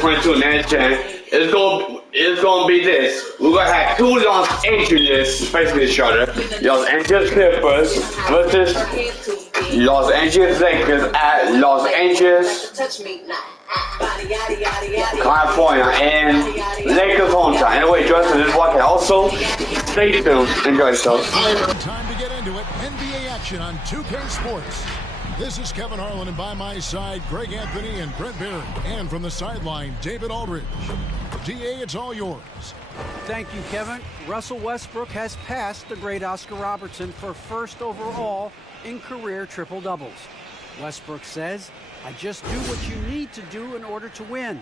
2022 next gen, it's gonna be this. We're gonna have two Los Angeles, facing each other. Los Angeles Clippers versus Los Angeles Lakers at Los Angeles, California, and Lakers hometown. Anyway, Justin, this watching. Also, stay tuned. Enjoy yourself. Time to get into it. NBA action on 2K Sports. This is Kevin Harlan, and by my side, Greg Anthony and Brent Barron. And from the sideline, David Aldridge. DA, it's all yours. Thank you, Kevin. Russell Westbrook has passed the great Oscar Robertson for first overall in career triple-doubles. Westbrook says, "I just do what you need to do in order to win.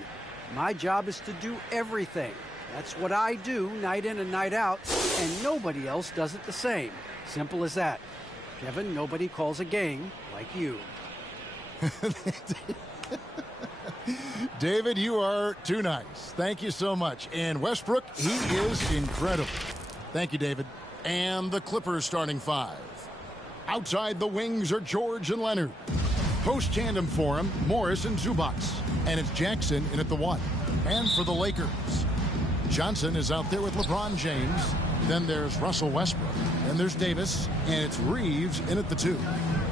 My job is to do everything. That's what I do night in and night out, and nobody else does it the same. Simple as that." Kevin, nobody calls a game like you. David, you are too nice. Thank you so much. And Westbrook, he is incredible. Thank you, David. And the Clippers starting five. Outside the wings are George and Leonard. Post tandem for him, Morris and Zubac. And it's Jackson in at the one. And for the Lakers, Johnson is out there with LeBron James. Then there's Russell Westbrook. Then there's Davis. And it's Reeves in at the two.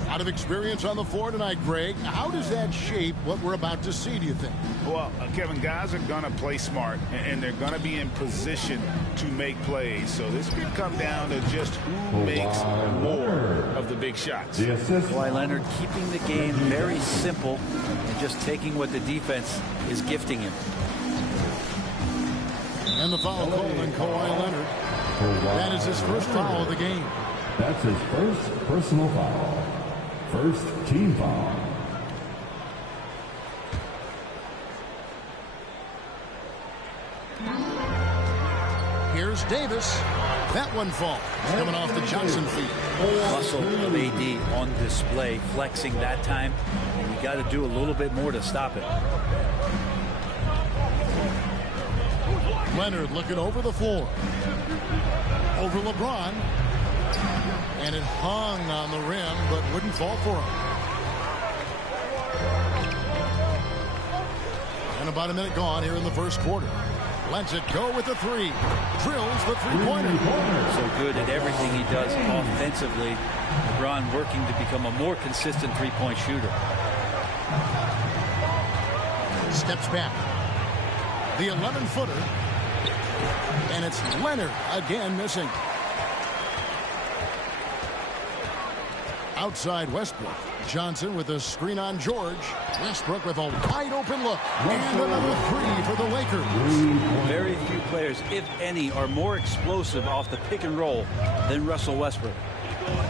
A lot of experience on the floor tonight, Greg. How does that shape what we're about to see, do you think? Well, Kevin, guys are going to play smart, and they're going to be in position to make plays. So this could come down to just who makes more of the big shots. Kawhi Leonard keeping the game very simple and just taking what the defense is gifting him. And the foul called on Kawhi Leonard. That is his first foul of the game. That's his first personal foul. First team foul. Here's Davis. That one falls. Coming off the Johnson feet. Muscle of AD on display, flexing that time, and you got to do a little bit more to stop it. Leonard looking over the floor. Over LeBron. And it hung on the rim, but wouldn't fall for him. And about a minute gone here in the first quarter. Lets it go with the three. Drills the three-pointer. So good at everything he does offensively. LeBron working to become a more consistent three-point shooter. Steps back. The 11-footer. And it's Leonard again missing. Outside Westbrook. Johnson with a screen on George. Westbrook with a wide open look. And another three for the Lakers. Very few players, if any, are more explosive off the pick and roll than Russell Westbrook.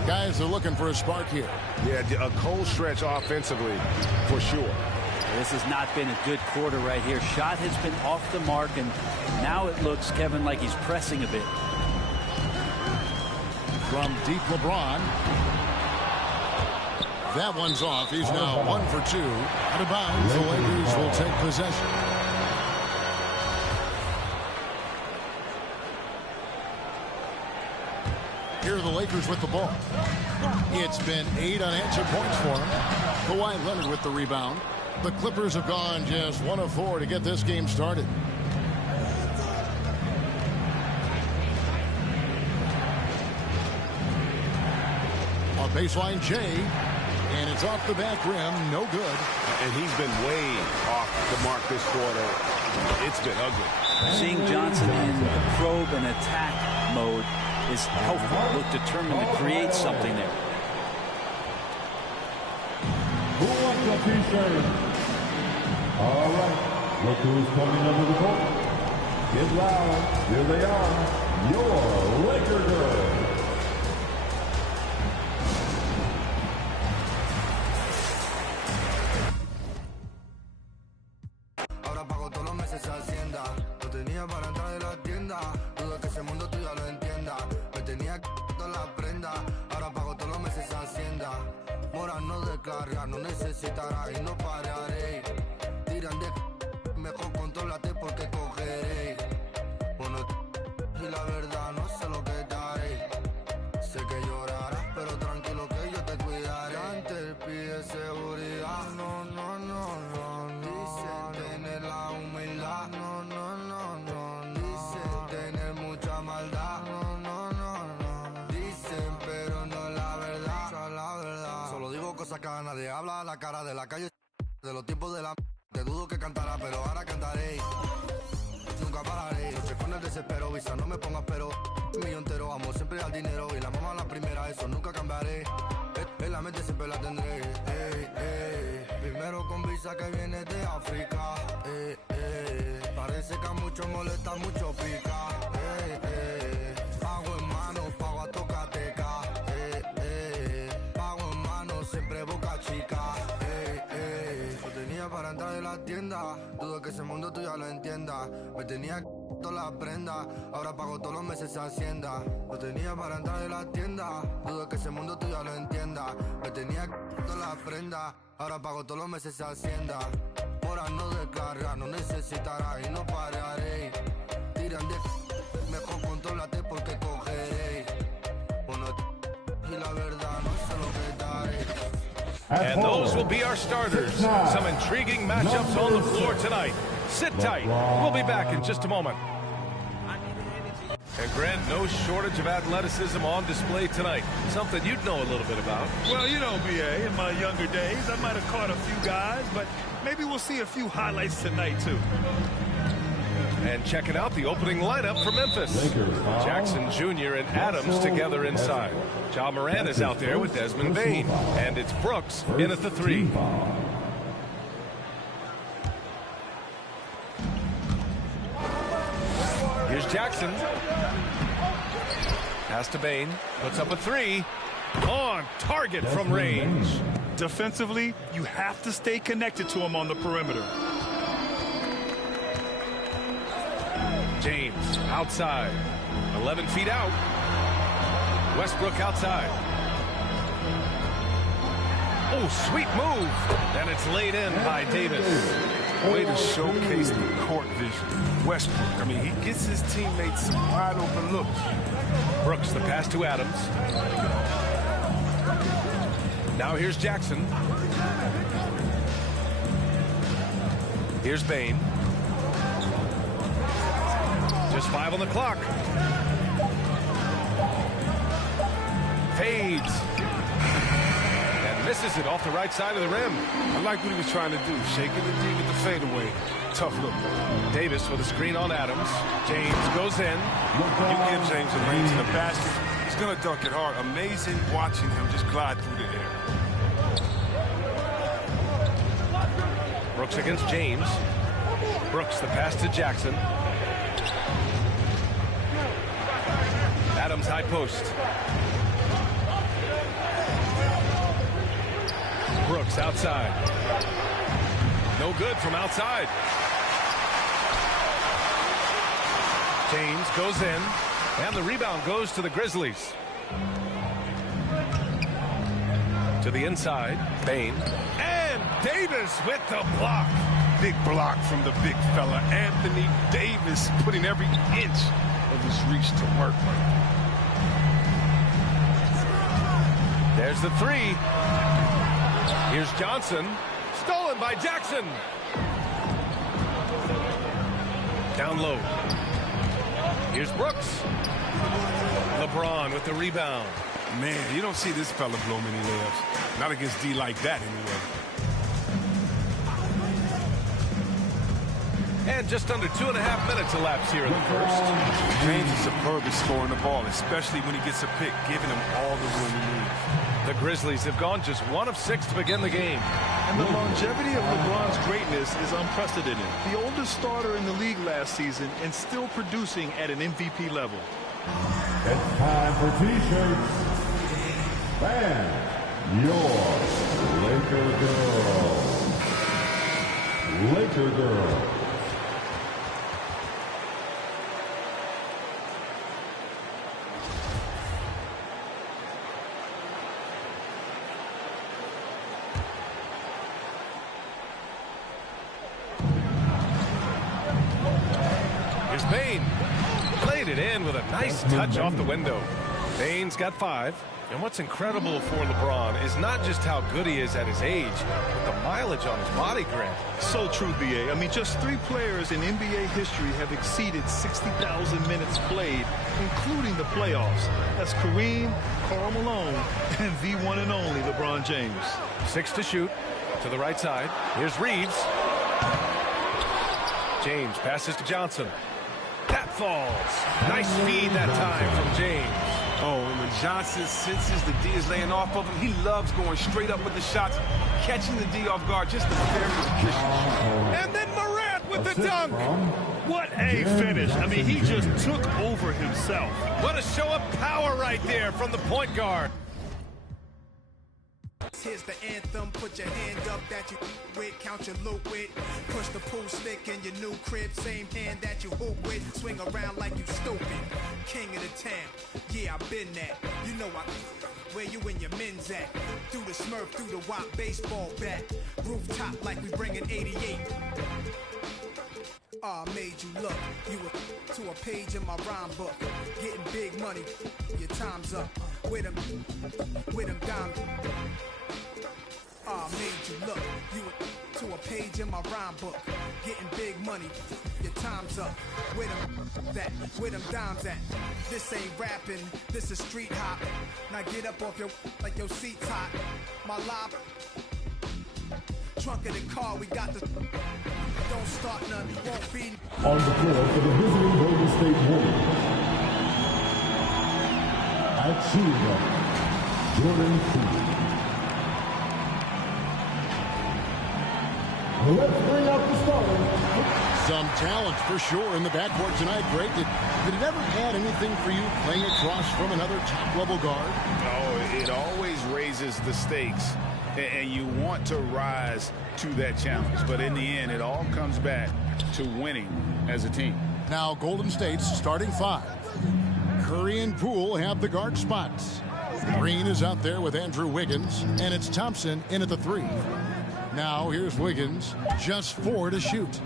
Guys are looking for a spark here. Yeah, a cold stretch offensively for sure. This has not been a good quarter right here. Shot has been off the mark, and now it looks, Kevin, like he's pressing a bit. From deep LeBron. That one's off. He's now 1 for 2. Out of bounds. The Lakers will take possession. Here are the Lakers with the ball. It's been 8 unanswered points for him. Kawhi Leonard with the rebound. The Clippers have gone just 1 of 4 to get this game started. A baseline Jay. And it's off the back rim. No good. And he's been way off the mark this quarter. It's been ugly. Seeing Johnson in the probe and attack mode is helpful. Look determined to create something there. Who wants a t-shirt? All right. Look who's coming under the court. Get loud. Here they are. Your Laker girls. No necesitará y no pararé. Tiran de mejor contrólate porque cogeré. Bueno, y la verdad no sé lo que daré. Sé que llorarás, pero tranquilo que yo te cuidaré. Antes pide seguridad. No. Dice tener la humildad. la cara de la calle, de los tiempos de la te dudo que cantara, pero ahora cantaré. Nunca pararé, noche con el desespero, visa, no me pongas pero. Un millón entero, amo siempre al dinero y la mamá la primera, eso nunca cambiaré. En la mente siempre la tendré. Primero con visa que viene de África. Parece que a muchos molesta, mucho pica. Pago en mano, pago a tocateca. Pago en mano, siempre boca chica. Yo tenía para entrar en la tienda, dudo que ese mundo tú ya lo entiendas. Me tenía todas las prendas, ahora pago todos los meses esa hacienda. Yo tenía para entrar en la tienda, dudo que ese mundo tú ya lo entiendas. Me tenía todas las prendas, ahora pago todos los meses esa hacienda. Ahora no descarga, no necesitará y no pararé. Tiran de mejor contrólate porque cogeré. Bueno, y la verdad no sé lo que daré. And those will be our starters. Some intriguing matchups on the floor tonight. Sit tight. We'll be back in just a moment. And Grant, no shortage of athleticism on display tonight. Something you'd know a little bit about. Well, you know, BA, in my younger days, I might have caught a few guys, but maybe we'll see a few highlights tonight, too. And checking out the opening lineup for Memphis. Jackson Jr. and Adams together inside. Ja Morant is out there with Desmond Bane. And it's Brooks in at the 3. Here's Jackson. Pass to Bane. Puts up a 3. On target from range. Defensively, you have to stay connected to him on the perimeter. James outside. 11 feet out. Westbrook outside. Oh, sweet move. And it's laid in by Davis. Way to showcase the court vision. Westbrook, I mean, he gets his teammates wide open looks. Brooks, the pass to Adams. Now here's Jackson. Here's Bane. Just 5 on the clock. Fades. And misses it off the right side of the rim. I like what he was trying to do. Shaking the D with the fadeaway. Tough look. Davis with a screen on Adams. James goes in. You give James a range in the basket, he's going to dunk it hard. Amazing watching him just glide through the air. Brooks against James. Brooks, the pass to Jackson. Adams high post. Brooks outside. No good from outside. James goes in, and the rebound goes to the Grizzlies. To the inside, Bane. And Davis with the block. Big block from the big fella. Anthony Davis putting every inch of his reach to work. There's the 3. Here's Johnson. Stolen by Jackson. Down low. Here's Brooks. LeBron with the rebound. Man, you don't see this fella blow many layups. Not against D like that, anyway. And just under 2.5 minutes elapsed here in the first. James is superb at scoring the ball, especially when he gets a pick, giving him all the room he needs. The Grizzlies have gone just 1 of 6 to begin the game. And the longevity of LeBron's greatness is unprecedented. The oldest starter in the league last season and still producing at an MVP level. It's time for T-shirts. And your Laker girl. Laker girl. Here's Bane. Played it in with a nice touch off the window. Bane's got 5. And what's incredible for LeBron is not just how good he is at his age, but the mileage on his body, Grant. So true, BA. I mean, just 3 players in NBA history have exceeded 60,000 minutes played, including the playoffs. That's Kareem, Karl Malone, and the one and only LeBron James. 6 to shoot. To the right side. Here's Reeves. James passes to Johnson. That falls. Nice feed that time from James. Oh, and when Johnson senses the D is laying off of him, he loves going straight up with the shots, catching the D off guard, just a very efficient. And then Morant with the dunk. What a finish. I mean, he just took over himself. What a show of power right there from the point guard. Here's the anthem, put your hand up that you with, count your loot with, push the pool stick in your new crib, same hand that you hoop with, swing around like you stupid, king of the town, yeah I've been that, you know where you and your men's at, through the Smurf, through the WAP baseball bat, rooftop like we bringing 88. Made you look, you were to a page in my rhyme book, getting big money, your time's up, with them dimes. Made you look, you were to a page in my rhyme book, getting big money, your time's up, with them dimes at, this ain't rapping, this is street hop, now get up off your, like your seat's hot, my life, trunk of the car, we got the, don't start none, won't be. On the floor for the visiting Golden State Warriors. At shooting guard, Jordan Poole. Let's bring out the starters. Some talent for sure in the backcourt tonight, Greg. Did it ever add anything for you playing across from another top-level guard? Oh, it always raises the stakes, and you want to rise to that challenge. But in the end, it all comes back to winning as a team. Now, Golden State's starting five. Curry and Poole have the guard spots. Green is out there with Andrew Wiggins, and it's Thompson in at the 3. Now, here's Wiggins, just 4 to shoot.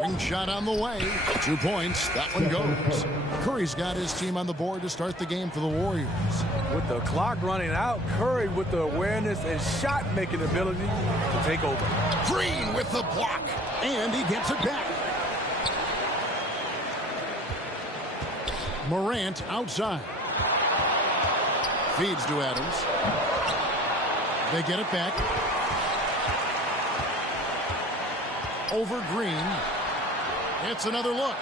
Ring shot on the way. 2 points. That one goes. Curry's got his team on the board to start the game for the Warriors. With the clock running out, Curry with the awareness and shot-making ability to take over. Green with the block. And he gets it back. Morant outside. Feeds to Adams. They get it back. Over Green. It's another look.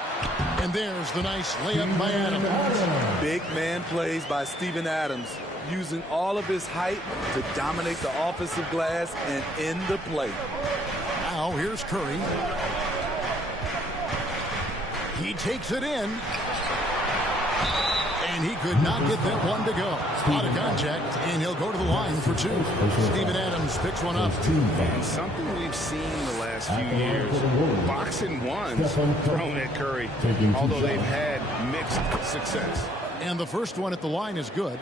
And there's the nice layup by Adams. Big man plays by Steven Adams, using all of his height to dominate the offensive glass and end the play. Now here's Curry. He takes it in. And he could not get that one to go. Out of contact, and he'll go to the line for 2. Steven Adams picks one up. Something we've seen the last few years. Boxing ones thrown at Curry, although they've had mixed success. And the first one at the line is good.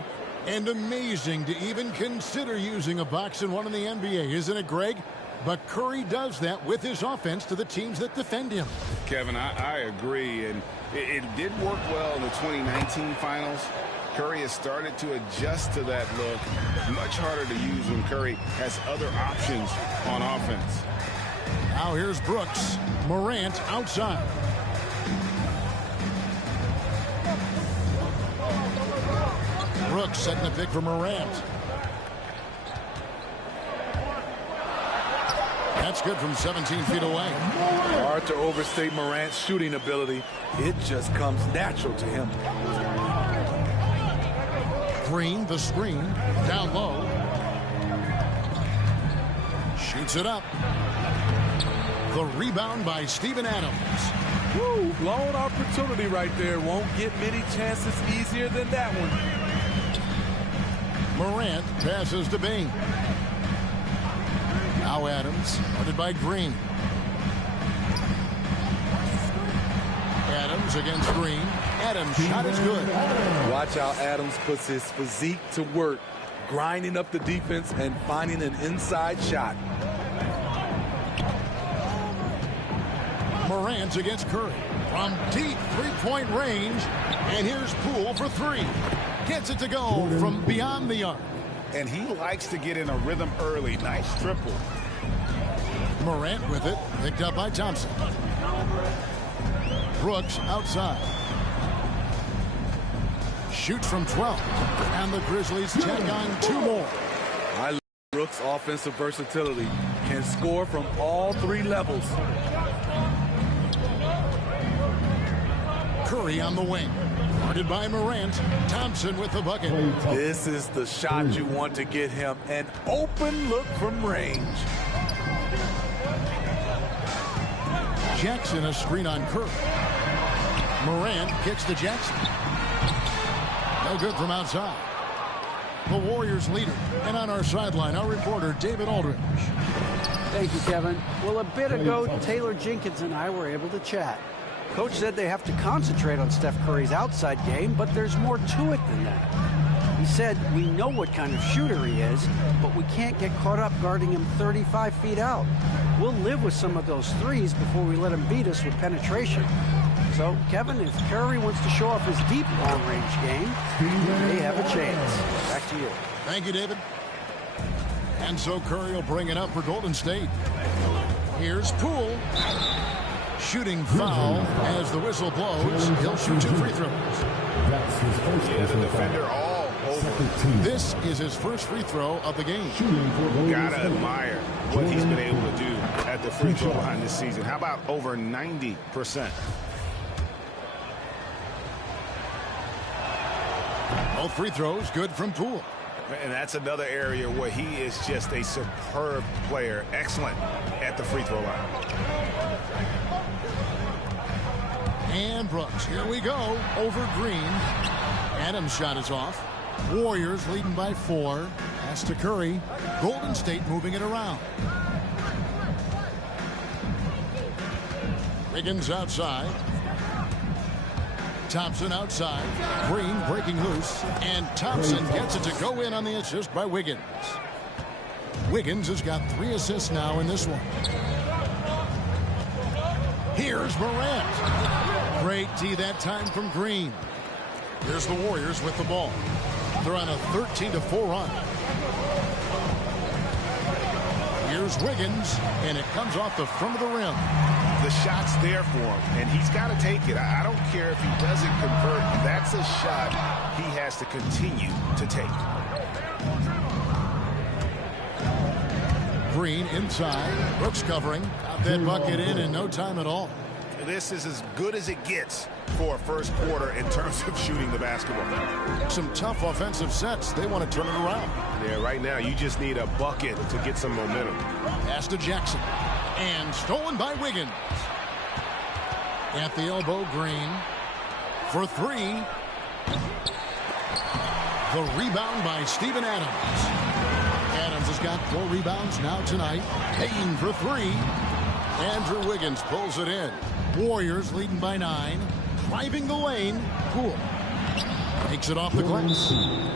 And amazing to even consider using a boxing one in the NBA, isn't it, Greg? But Curry does that with his offense to the teams that defend him. Kevin, I agree, and it did work well in the 2019 finals. Curry has started to adjust to that look. Much harder to use when Curry has other options on offense. Now here's Brooks. Morant outside. Brooks setting the pick for Morant. That's good from 17 feet away. Hard to overstate Morant's shooting ability. It just comes natural to him. Green, the screen, down low. Shoots it up. The rebound by Steven Adams. Woo, blown opportunity right there. Won't get many chances easier than that one. Morant passes to Bing. Now Adams, guarded by Green. Adams against Green. Adams' shot is good. Watch how Adams puts his physique to work, grinding up the defense and finding an inside shot. Morant against Curry. From deep three-point range. And here's Poole for 3. Gets it to go from beyond the arc. And he likes to get in a rhythm early. Nice triple. Morant with it. Picked up by Thompson. Brooks outside. Shoots from 12. And the Grizzlies check on 2 more. I love Brooks' offensive versatility, can score from all three levels. Curry on the wing. Guarded by Morant. Thompson with the bucket. This is the shot you want to get him. An open look from range. Jackson a screen on Curry. Morant kicks to Jackson. No good from outside. The Warriors lead it. And on our sideline, our reporter, David Aldridge. Thank you, Kevin. Well, a bit ago, Taylor Jenkins and I were able to chat. Coach said they have to concentrate on Steph Curry's outside game, but there's more to it than that. He said, we know what kind of shooter he is, but we can't get caught up guarding him 35 feet out. We'll live with some of those threes before we let him beat us with penetration. So, Kevin, if Curry wants to show off his deep long-range game, they have a chance. Back to you. Thank you, David. And so Curry will bring it up for Golden State. Here's Poole. Shooting foul as the whistle blows. He'll shoot 2 free throws. Yeah, the defender all over. This is his first free throw of the game. Gotta admire what he's been able to do at the free throw line this season. How about over 90%? Both free throws good from Poole. And that's another area where he is just a superb player. Excellent at the free throw line. And Brooks, here we go, over Green. Adams' shot is off. Warriors leading by 4. Pass to Curry. Golden State moving it around. Wiggins outside. Thompson outside. Green breaking loose. And Thompson gets it to go in on the assist by Wiggins. Wiggins has got 3 assists now in this one. Here's Morant. Great D that time from Green. Here's the Warriors with the ball. They're on a 13-4 run. Here's Wiggins, and it comes off the front of the rim. The shot's there for him, and he's got to take it. I don't care if he doesn't convert. That's a shot he has to continue to take. Green inside. Brooks covering. Got that bucket in no time at all. This is as good as it gets for a first quarter in terms of shooting the basketball. Some tough offensive sets. They want to turn it around. Yeah, right now you just need a bucket to get some momentum. Pass to Jackson. And stolen by Wiggins. At the elbow, Green. For 3. The rebound by Steven Adams. Adams has got 4 rebounds now tonight. Payne for 3. Andrew Wiggins pulls it in. Warriors leading by 9. Driving the lane. Poole takes it off the glass.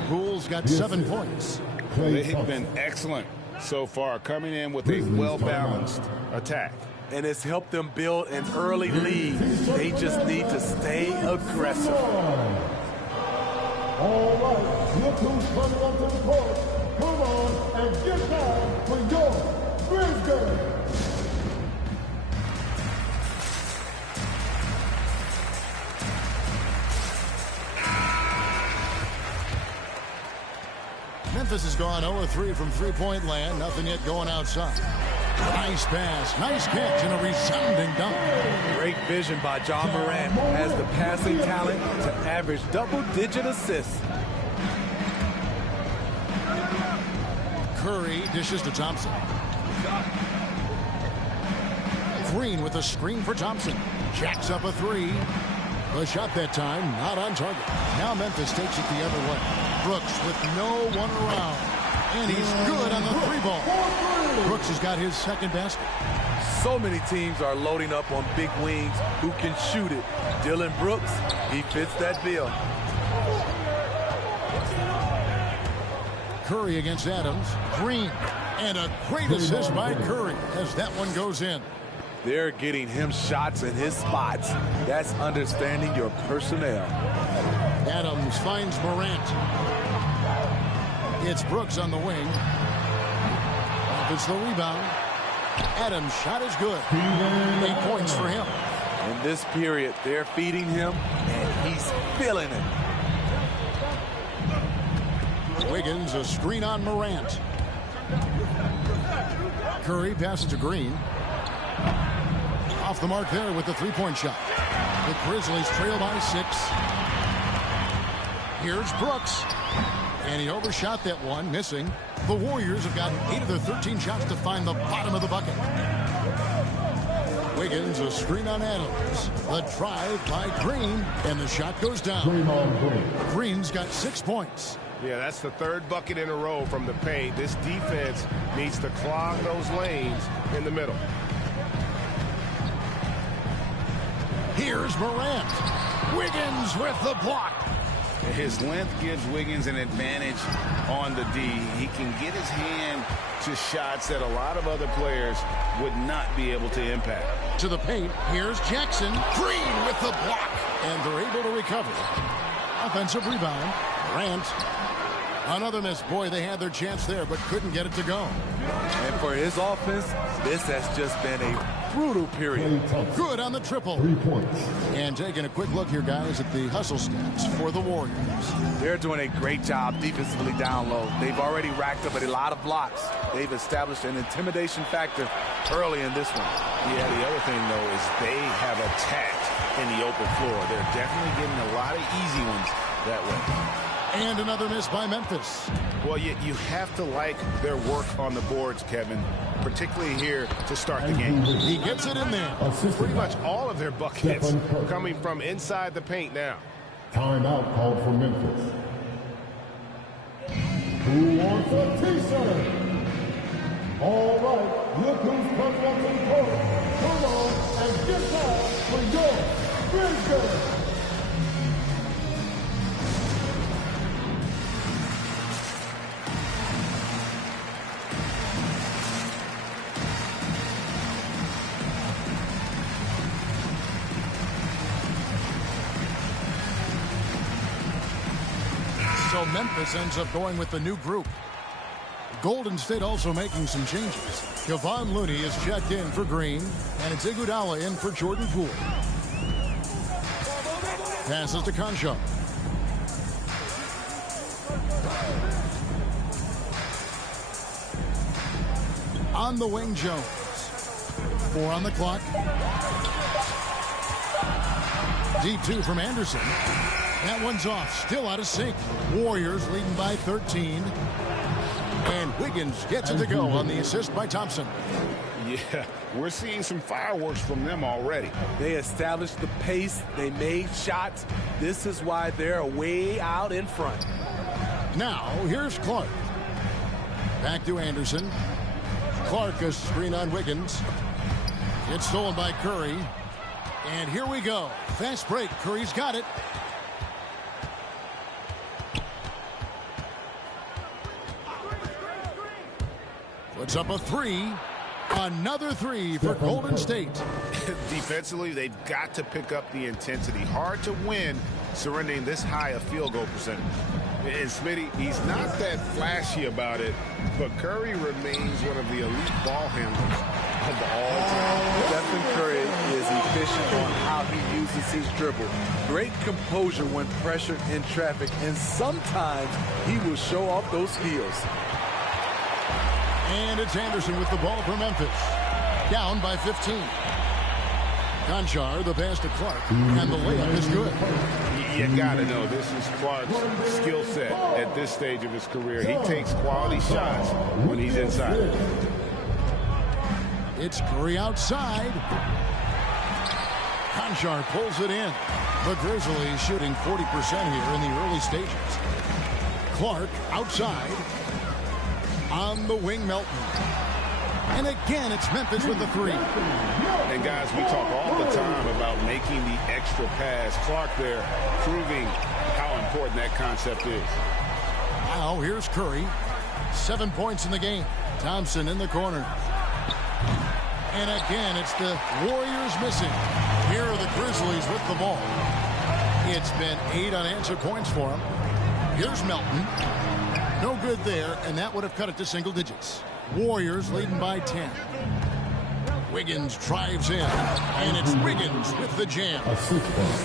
Poole's got 7 points. They've been excellent so far, coming in with a well-balanced attack. And it's helped them build an early lead. They just need to stay aggressive. All right, look who's coming up to the court. Come on and get down for your Grizzlies. Memphis has gone 0-3 from three-point land. Nothing yet going outside. Nice pass, nice catch, and a resounding dunk. Great vision by John Morant. Has the passing talent to average double-digit assists. Curry dishes to Thompson. Green with a screen for Thompson. Jacks up a 3. The shot that time, not on target. Now Memphis takes it the other way. Brooks with no one around. And he's good on the 3-ball. Brooks has got his second basket. So many teams are loading up on big wings who can shoot it. Dylan Brooks, he fits that bill. Curry against Adams. Green. And a great assist by Curry as that one goes in. They're getting him shots in his spots. That's understanding your personnel. Adams finds Morant. It's Brooks on the wing. It's the rebound. Adams' shot is good. 8 points for him. In this period, they're feeding him, and he's feeling it. Wiggins, a screen on Morant. Curry passes to Green. Off the mark there with the three-point shot. The Grizzlies trail by 6. Here's Brooks. And he overshot that one, missing. The Warriors have gotten 8 of their 13 shots to find the bottom of the bucket. Wiggins, a screen on Adams. The drive by Green, and the shot goes down. Green's got 6 points. Yeah, that's the 3rd bucket in a row from the paint. This defense needs to clog those lanes in the middle. Here's Morant. Wiggins with the block. His length gives Wiggins an advantage on the D. He can get his hand to shots that a lot of other players would not be able to impact. To the paint, here's Jackson. Green with the block. And they're able to recover. Offensive rebound. Morant. Another miss. Boy, they had their chance there, but couldn't get it to go. And for his offense, this has just been a brutal period. Good on the triple. 3 points. And taking a quick look here, guys, at the hustle stats for the Warriors. They're doing a great job defensively down low. They've already racked up a lot of blocks. They've established an intimidation factor early in this one. Yeah, the other thing, though, is they have attacked in the open floor. They're definitely getting a lot of easy ones that way. And another miss by Memphis. Well, you have to like their work on the boards, Kevin, particularly here to start the game. He gets it in there. Pretty much all of their buckets coming from inside the paint now. Timeout called for Memphis. Who wants a t-shirt? All right, look who's coming up to the court. Come on and get down for your Grizzlies. So Memphis ends up going with the new group. Golden State also making some changes. Kevon Looney is checked in for Green, and it's Iguodala in for Jordan Poole. Passes to Conchar. On the wing, Jones. 4 on the clock. D2 from Anderson. That one's off, still out of sync. Warriors leading by 13. And Wiggins gets it to go on the assist by Thompson. Yeah, we're seeing some fireworks from them already. They established the pace. They made shots. This is why they're way out in front. Now, here's Clark. Back to Anderson. Clark, a screen on Wiggins. It's stolen by Curry. And here we go. Fast break. Curry's got it. Puts up a 3. Another 3 for Golden State. Defensively, they've got to pick up the intensity. Hard to win surrendering this high a field goal percentage. And Smitty, he's not that flashy about it, but Curry remains one of the elite ball handlers of all time. Stephen Curry is efficient on how he uses his dribble. Great composure when pressured in traffic, and sometimes he will show off those skills. And it's Anderson with the ball for Memphis. Down by 15. Conchar, the pass to Clark, and the layup is good. You gotta know this is Clark's skill set at this stage of his career. He takes quality shots when he's inside. It's Curry outside. Conchar pulls it in. The Grizzlies shooting 40% here in the early stages. Clark outside. On the wing, Melton. And again, it's Memphis with the 3. And guys, we talk all the time about making the extra pass. Clark there proving how important that concept is. Now, here's Curry. 7 points in the game. Thompson in the corner. And again, it's the Warriors missing. Here are the Grizzlies with the ball. It's been 8 unanswered points for them. Here's Melton. No good there, and that would have cut it to single digits. Warriors leading by 10. Wiggins drives in, and it's Wiggins with the jam.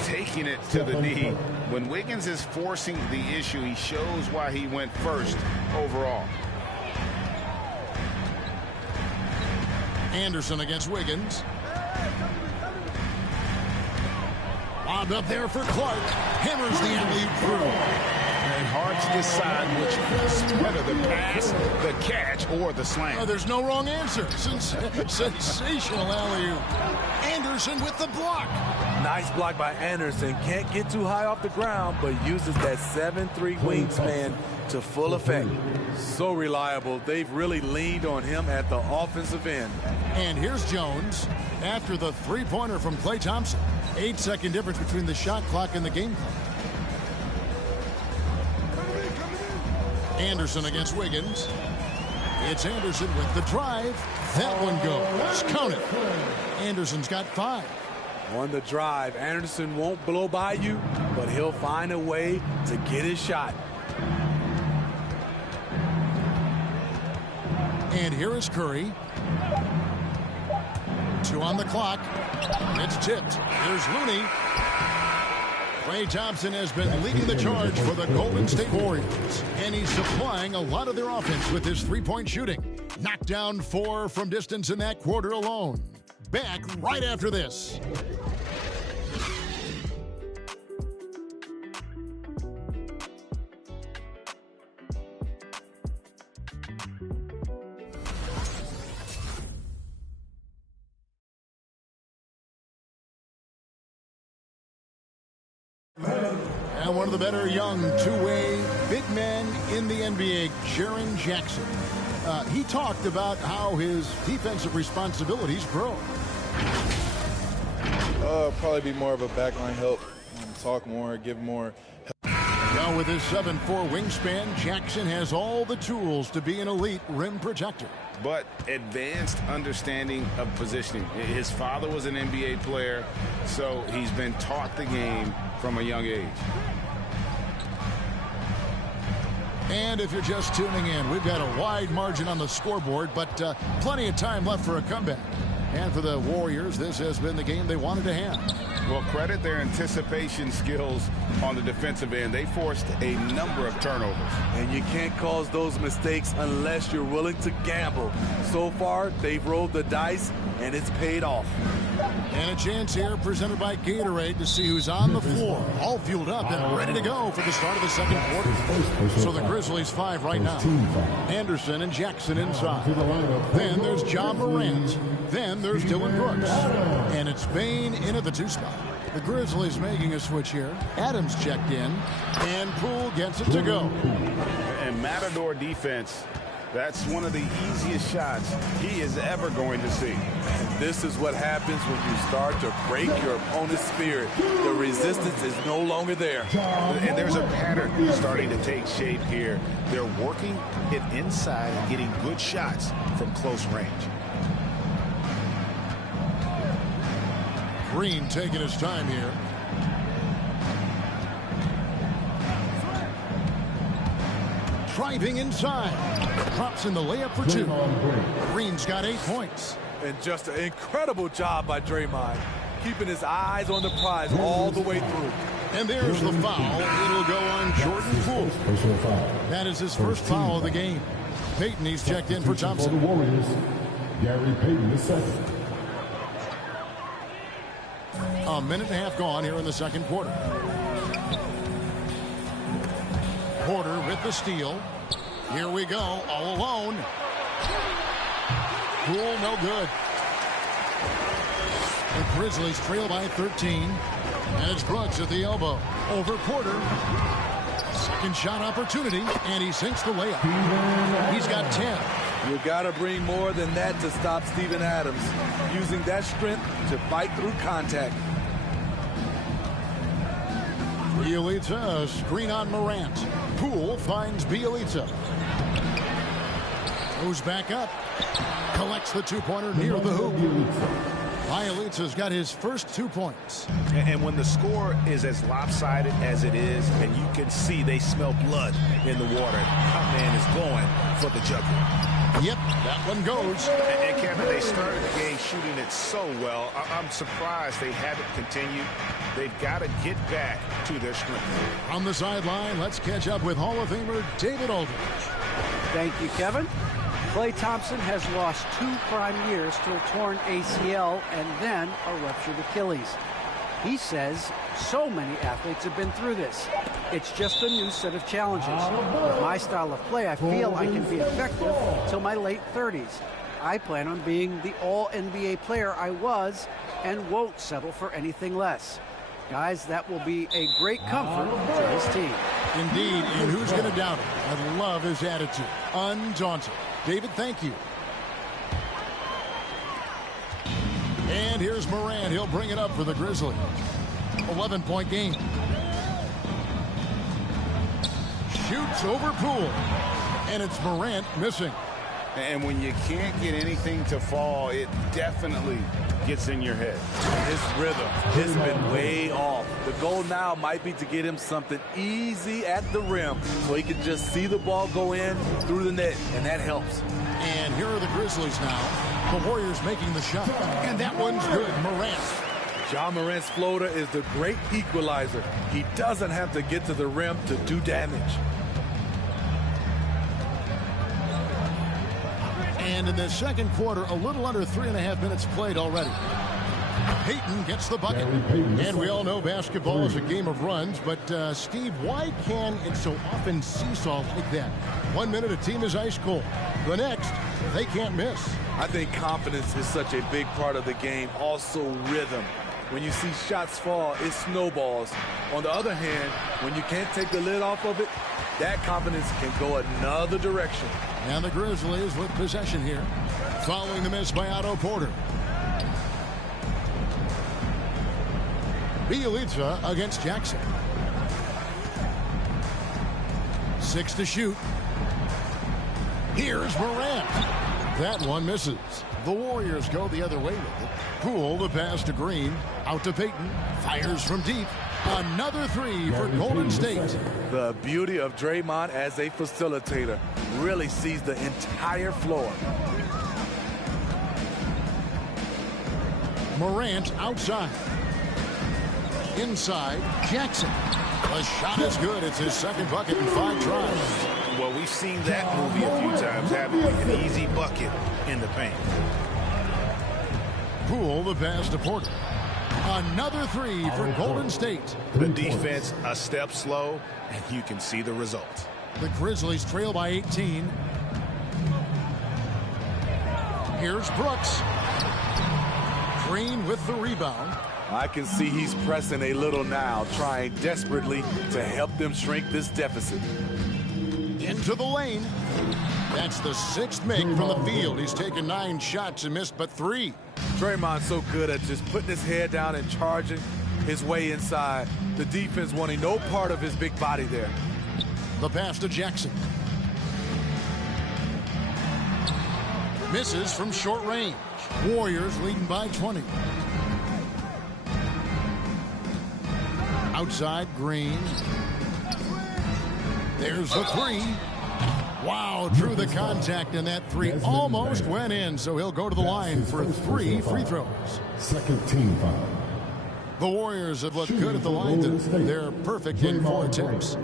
Taking it to the knee. When Wiggins is forcing the issue, he shows why he went first overall. Anderson against Wiggins. Lobbed up there for Clark. Hammers the alley-oop through. And hard to decide which was better, the pass, the catch, or the slam. There's no wrong answer. Sensational alley-oop. Anderson with the block. Nice block by Anderson. Can't get too high off the ground, but uses that 7'3" wingspan to full effect. So reliable. They've really leaned on him at the offensive end. And here's Jones after the three-pointer from Klay Thompson. 8-second difference between the shot clock and the game clock. Anderson against Wiggins. It's Anderson with the drive. That one goes. Count it. Anderson's got 5. On the drive, Anderson won't blow by you, but he'll find a way to get his shot. And here is Curry. 2 on the clock. It's tipped. Here's Looney. Klay Thompson has been leading the charge for the Golden State Warriors, and he's supplying a lot of their offense with his three-point shooting. Knocked down 4 from distance in that quarter alone. Back right after this. And one of the better young two-way big men in the NBA, Jaren Jackson. He talked about how his defensive responsibilities grow. Probably be more of a backline help, talk more, give more help. Now with his 7'4" wingspan, Jackson has all the tools to be an elite rim protector. But advanced understanding of positioning. His father was an NBA player, so he's been taught the game from a young age. And if you're just tuning in, we've got a wide margin on the scoreboard, but plenty of time left for a comeback. And for the Warriors, this has been the game they wanted to have. Well, credit their anticipation skills on the defensive end. They forced a number of turnovers. And you can't cause those mistakes unless you're willing to gamble. So far, they've rolled the dice, and it's paid off. And a chance here presented by Gatorade to see who's on the floor, all fueled up and ready to go for the start of the second quarter. So the Grizzlies 5 right now. Anderson and Jackson inside. Then there's John Morant. Then there's Dylan Brooks. And it's Bane in at the 2 spot. The Grizzlies making a switch here. Adams checked in. And Poole gets it to go. And Matador defense, that's one of the easiest shots he is ever going to see. And this is what happens when you start to break your opponent's spirit. The resistance is no longer there. And there's a pattern starting to take shape here. They're working it inside and getting good shots from close range. Green taking his time here. Driving inside. Drops in the layup for 2. Green's got 8 points. And just an incredible job by Draymond, keeping his eyes on the prize all the way through. And there's the foul. It'll go on Jordan Poole. That is his first foul of the game. Payton, he's checked in for Thompson. For the Warriors, Gary Payton II. A minute and a half gone here in the second quarter. Porter with the steal. Here we go, all alone. Poole, no good. The Grizzlies trail by 13. And it's Brooks at the elbow. Over Porter. Second shot opportunity, and he sinks the layup. He's got 10. You got to bring more than that to stop Steven Adams, using that strength to fight through contact. Bielitsa, screen on Morant. Poole finds Bielitsa. Goes back up. Collects the 2-pointer near the hoop. Bielitsa's got his first 2 points. And when the score is as lopsided as it is, and you can see they smell blood in the water, our man is going for the jugular. Yep, that one goes. And Kevin, they started the game shooting it so well. I'm surprised they haven't continued. They've got to get back to their strength. On the sideline, let's catch up with Hall of Famer David Aldridge. Thank you, Kevin. Klay Thompson has lost 2 prime years to a torn ACL and then a ruptured Achilles. He says so many athletes have been through this. It's just a new set of challenges. With my style of play, I feel I can be effective till my late 30s. I plan on being the all-NBA player I was and won't settle for anything less. Guys, that will be a great comfort to his team. Indeed, and who's going to doubt it? I love his attitude. Undaunted. David, thank you. And here's Morant. He'll bring it up for the Grizzlies. 11-point game. Shoots over Poole. And it's Morant missing. And when you can't get anything to fall, it definitely gets in your head. His rhythm has been way off. The goal now might be to get him something easy at the rim so he can just see the ball go in through the net, and that helps. And here are the Grizzlies now. The Warriors making the shot. And that one's good. Morant. Ja Morant's floater is the great equalizer. He doesn't have to get to the rim to do damage. And in the second quarter, a little under 3.5 minutes played already. Payton gets the bucket. And we all know basketball is a game of runs, but Steve, why can it so often seesaw like that? 1 minute a team is ice cold. The next, they can't miss. I think confidence is such a big part of the game. Also rhythm. When you see shots fall, it snowballs. On the other hand, when you can't take the lid off of it, that confidence can go another direction. And the Grizzlies with possession here. Following the miss by Otto Porter. Bielitsa against Jackson. 6 to shoot. Here's Morant. That one misses. The Warriors go the other way with it. Poole, the pass to Green. Out to Payton. Fires from deep. Another 3 for Golden State. The beauty of Draymond as a facilitator. Really sees the entire floor. Morant outside. Inside, Jackson. The shot is good. It's his second bucket in 5 tries. Well, we've seen that movie a few times, having an easy bucket in the paint. Poole, the pass to Porter. Another 3 for Golden State. The defense a step slow, and you can see the result. The Grizzlies trail by 18. Here's Brooks. Green with the rebound. I can see he's pressing a little now, trying desperately to help them shrink this deficit. Into the lane. That's the 6th make from the field. He's taken 9 shots and missed but 3. Draymond's so good at just putting his head down and charging his way inside. The defense wanting no part of his big body there. The pass to Jackson. Misses from short range. Warriors leading by 20. Outside, Green. There's the 3. Wow, drew the contact, and that 3 almost went in, so he'll go to the line for 3 free throws. Second team foul. The Warriors have looked good at the line. They're perfect in 4 attempts.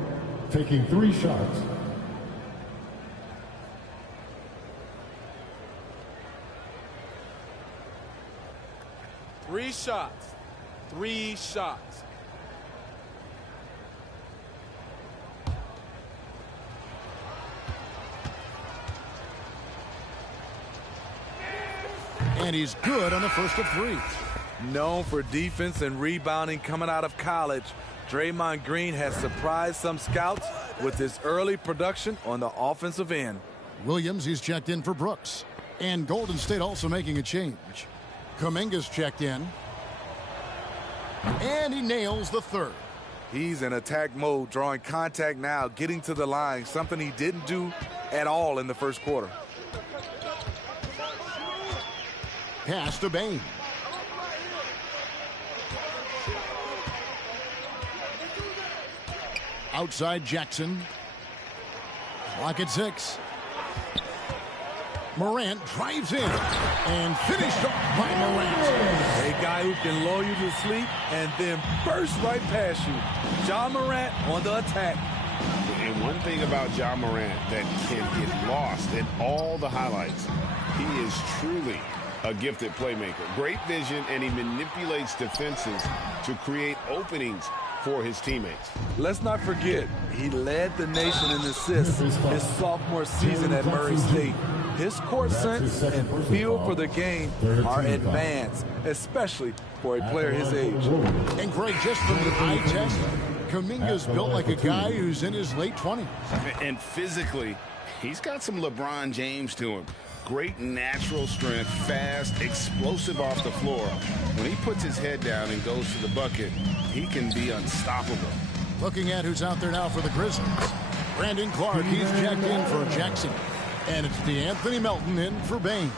Taking 3 shots. Three shots. 3 shots. And he's good on the first of 3. Known for defense and rebounding coming out of college, Draymond Green has surprised some scouts with his early production on the offensive end. Williams, he's checked in for Brooks. And Golden State also making a change. Kuminga's checked in. And he nails the 3rd. He's in attack mode, drawing contact now, getting to the line, something he didn't do at all in the first quarter. Pass to Bane. Outside Jackson. Clock at 6. Morant drives in and finished off by Morant. A guy who can lull you to sleep and then burst right past you. Ja Morant on the attack. And one thing about Ja Morant that can get lost in all the highlights, he is truly a gifted playmaker. Great vision, and he manipulates defenses to create openings for his teammates. Let's not forget, he led the nation in assists his sophomore season at Murray State. His court sense and feel for the game are advanced, especially for a player his age. And Greg, just from the eye test, Kuminga's built like a guy who's in his late 20s. And physically, he's got some LeBron James to him. Great natural strength, fast, explosive off the floor. When he puts his head down and goes to the bucket, he can be unstoppable. Looking at who's out there now for the Grizzlies. Brandon Clark, he's checked in for Jackson. And it's DeAnthony Melton in for Bane.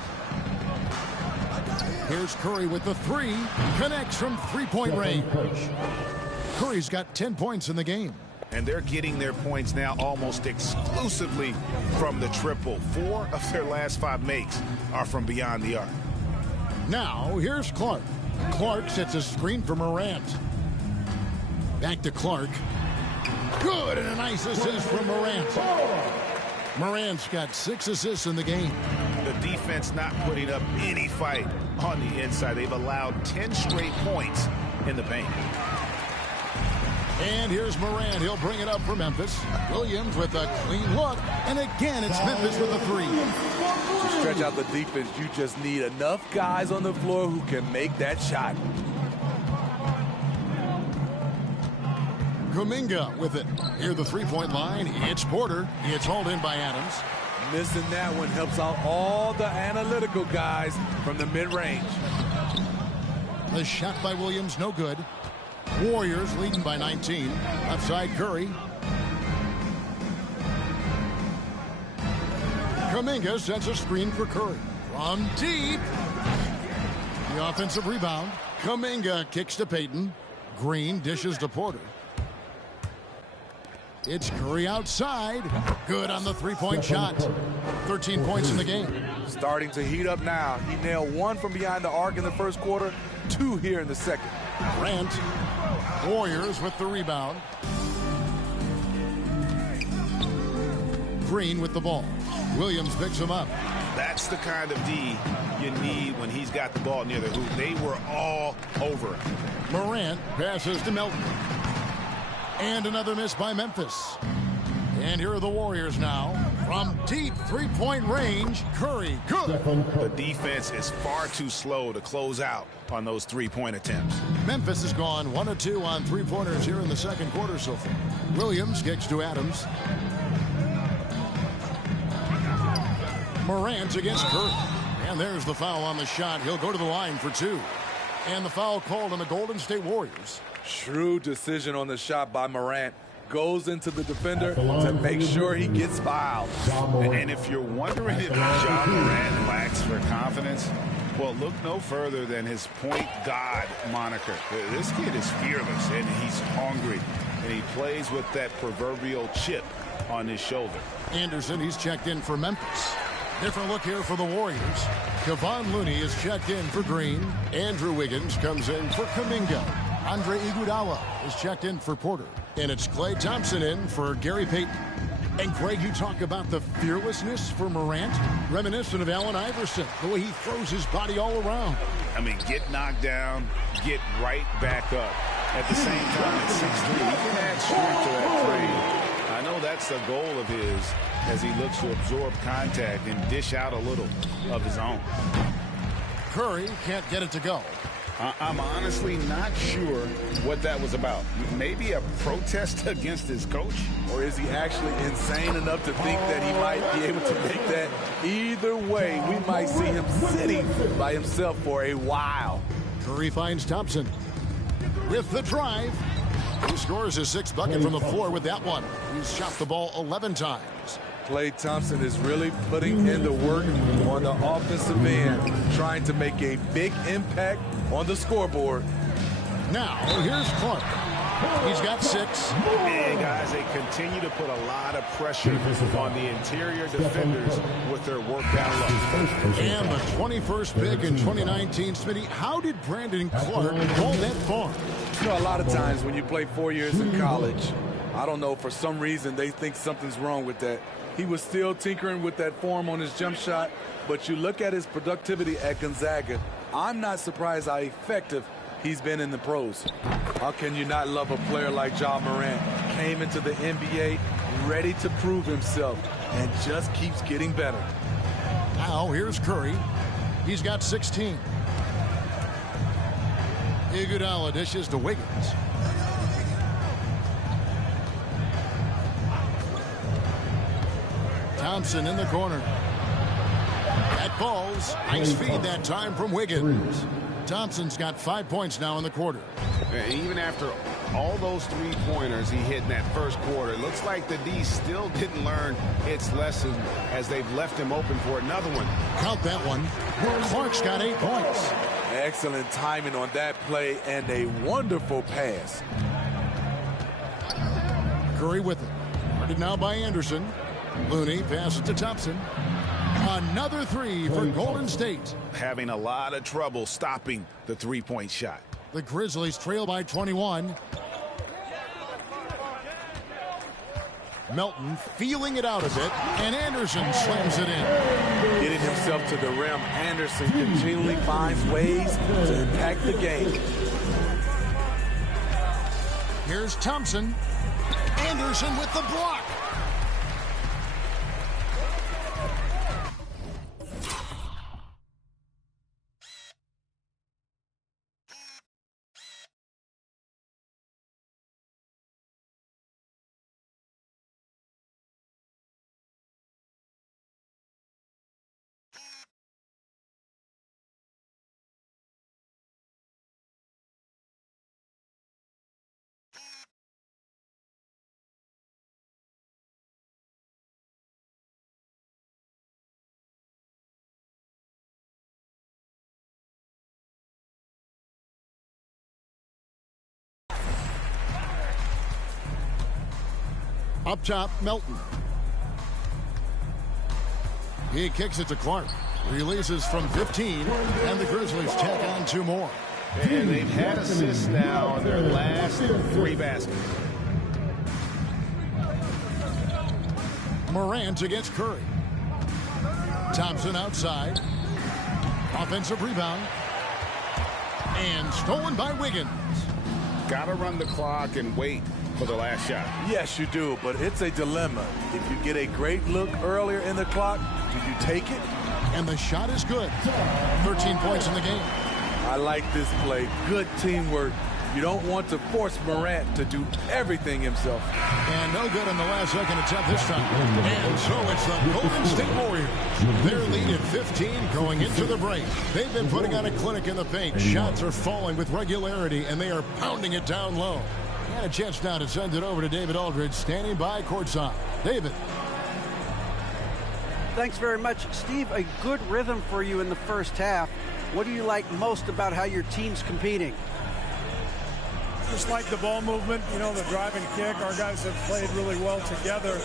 Here's Curry with the three. Connects from three-point range. Curry's got 10 points in the game. And they're getting their points now almost exclusively from the triple. 4 of their last 5 makes are from beyond the arc. Now, here's Clark. Clark sets a screen for Morant. Back to Clark. Good, and a nice assist from Morant. Morant's got 6 assists in the game. The defense not putting up any fight on the inside. They've allowed 10 straight points in the paint. And here's Morant. He'll bring it up for Memphis. Williams with a clean look. And again, it's Memphis with a three. To stretch out the defense, you just need enough guys on the floor who can make that shot. Kuminga with it. Near the three-point line, it's Porter. It's hauled in by Adams. Missing that one helps out all the analytical guys from the mid-range. The shot by Williams, no good. Warriors leading by 19. Outside Curry. Kuminga sets a screen for Curry. From deep. The offensive rebound. Kuminga kicks to Payton. Green dishes to Porter. It's Curry outside. Good on the three-point shot. 13 points in the game. Starting to heat up now. He nailed 1 from behind the arc in the first quarter, 2 here in the second. Grant. Warriors with the rebound. Green with the ball. Williams picks him up. That's the kind of D you need when he's got the ball near the hoop. They were all over him. Morant passes to Melton. And another miss by Memphis. And here are the Warriors now. From deep three-point range, Curry, good. The defense is far too slow to close out on those three-point attempts. Memphis has gone 1 of 2 on three-pointers here in the second quarter so far. Williams kicks to Adams. Morant against Curry. And there's the foul on the shot. He'll go to the line for 2. And the foul called on the Golden State Warriors. Shrewd decision on the shot by Morant. Goes into the defender to make sure he gets fouled. And if you're wondering if Ja Morant lacks for confidence, well, look no further than his point god moniker. This kid is fearless, and he's hungry, and he plays with that proverbial chip on his shoulder. Anderson, he's checked in for Memphis. Different look here for the Warriors. Kevon Looney is checked in for Green. Andrew Wiggins comes in for Kuminga. Andre Iguodala is checked in for Porter. And it's Klay Thompson in for Gary Payton. And Greg, you talk about the fearlessness for Morant, reminiscent of Allen Iverson, the way he throws his body all around. I mean, get knocked down, get right back up. At the same time, at 6'3", he can add strength to that frame. I know that's the goal of his as he looks to absorb contact and dish out a little of his own. Curry can't get it to go. I'm honestly not sure what that was about. Maybe a protest against his coach? Or is he actually insane enough to think that he might be able to make that? Either way, we might see him sitting by himself for a while. Curry finds Thompson with the drive. He scores his 6th bucket from the floor with that one. He's shot the ball 11 times. Klay Thompson is really putting in the work on the offensive end, trying to make a big impact on the scoreboard. Now, here's Clark. He's got 6. And guys, they continue to put a lot of pressure on the interior defenders with their work down low. And the 21st pick in 2019, Smitty, how did Brandon Clark fall that far? You know, a lot of times when you play 4 years in college, I don't know, for some reason they think something's wrong with that. He was still tinkering with that form on his jump shot, but you look at his productivity at Gonzaga, I'm not surprised how effective he's been in the pros. How can you not love a player like Ja Morant? Came into the NBA ready to prove himself and just keeps getting better. Now here's Curry. He's got 16. Iguodala dishes to Wiggins. Thompson in the corner. That falls. Nice feed that time from Wiggins. Thompson's got 5 points now in the quarter. Even after all those three-pointers he hit in that first quarter, it looks like the D still didn't learn its lesson as they've left him open for another one. Count that one. Clark's got 8 points. Excellent timing on that play and a wonderful pass. Curry with it. Guarded now by Anderson. Looney passes to Thompson. Another three for Golden State. Having a lot of trouble stopping the three-point shot. The Grizzlies trail by 21. Melton feeling it out a bit, and Anderson slams it in. Getting himself to the rim, Anderson continually finds ways to impact the game. Here's Thompson. Anderson with the block. Up top, Melton. He kicks it to Clark. Releases from 15, and the Grizzlies tack on 2 more. And they've had assists now on their last 3 baskets. Morant against Curry. Thompson outside. Offensive rebound. And stolen by Wiggins. Got to run the clock and wait for the last shot. Yes, you do, but it's a dilemma. If you get a great look earlier in the clock, do you take it? And the shot is good. 13 points in the game. I like this play. Good teamwork. You don't want to force Morant to do everything himself. And no good in the last second attempt this time. And so it's the Golden State Warriors. Their lead at 15 going into the break. They've been putting on a clinic in the paint. Shots are falling with regularity, and they are pounding it down low. And a chance now to send it over to David Aldridge, standing by courtside. David. Thanks very much, Steve. A good rhythm for you in the first half. What do you like most about how your team's competing? Just like the ball movement, you know, the drive and kick. Our guys have played really well together.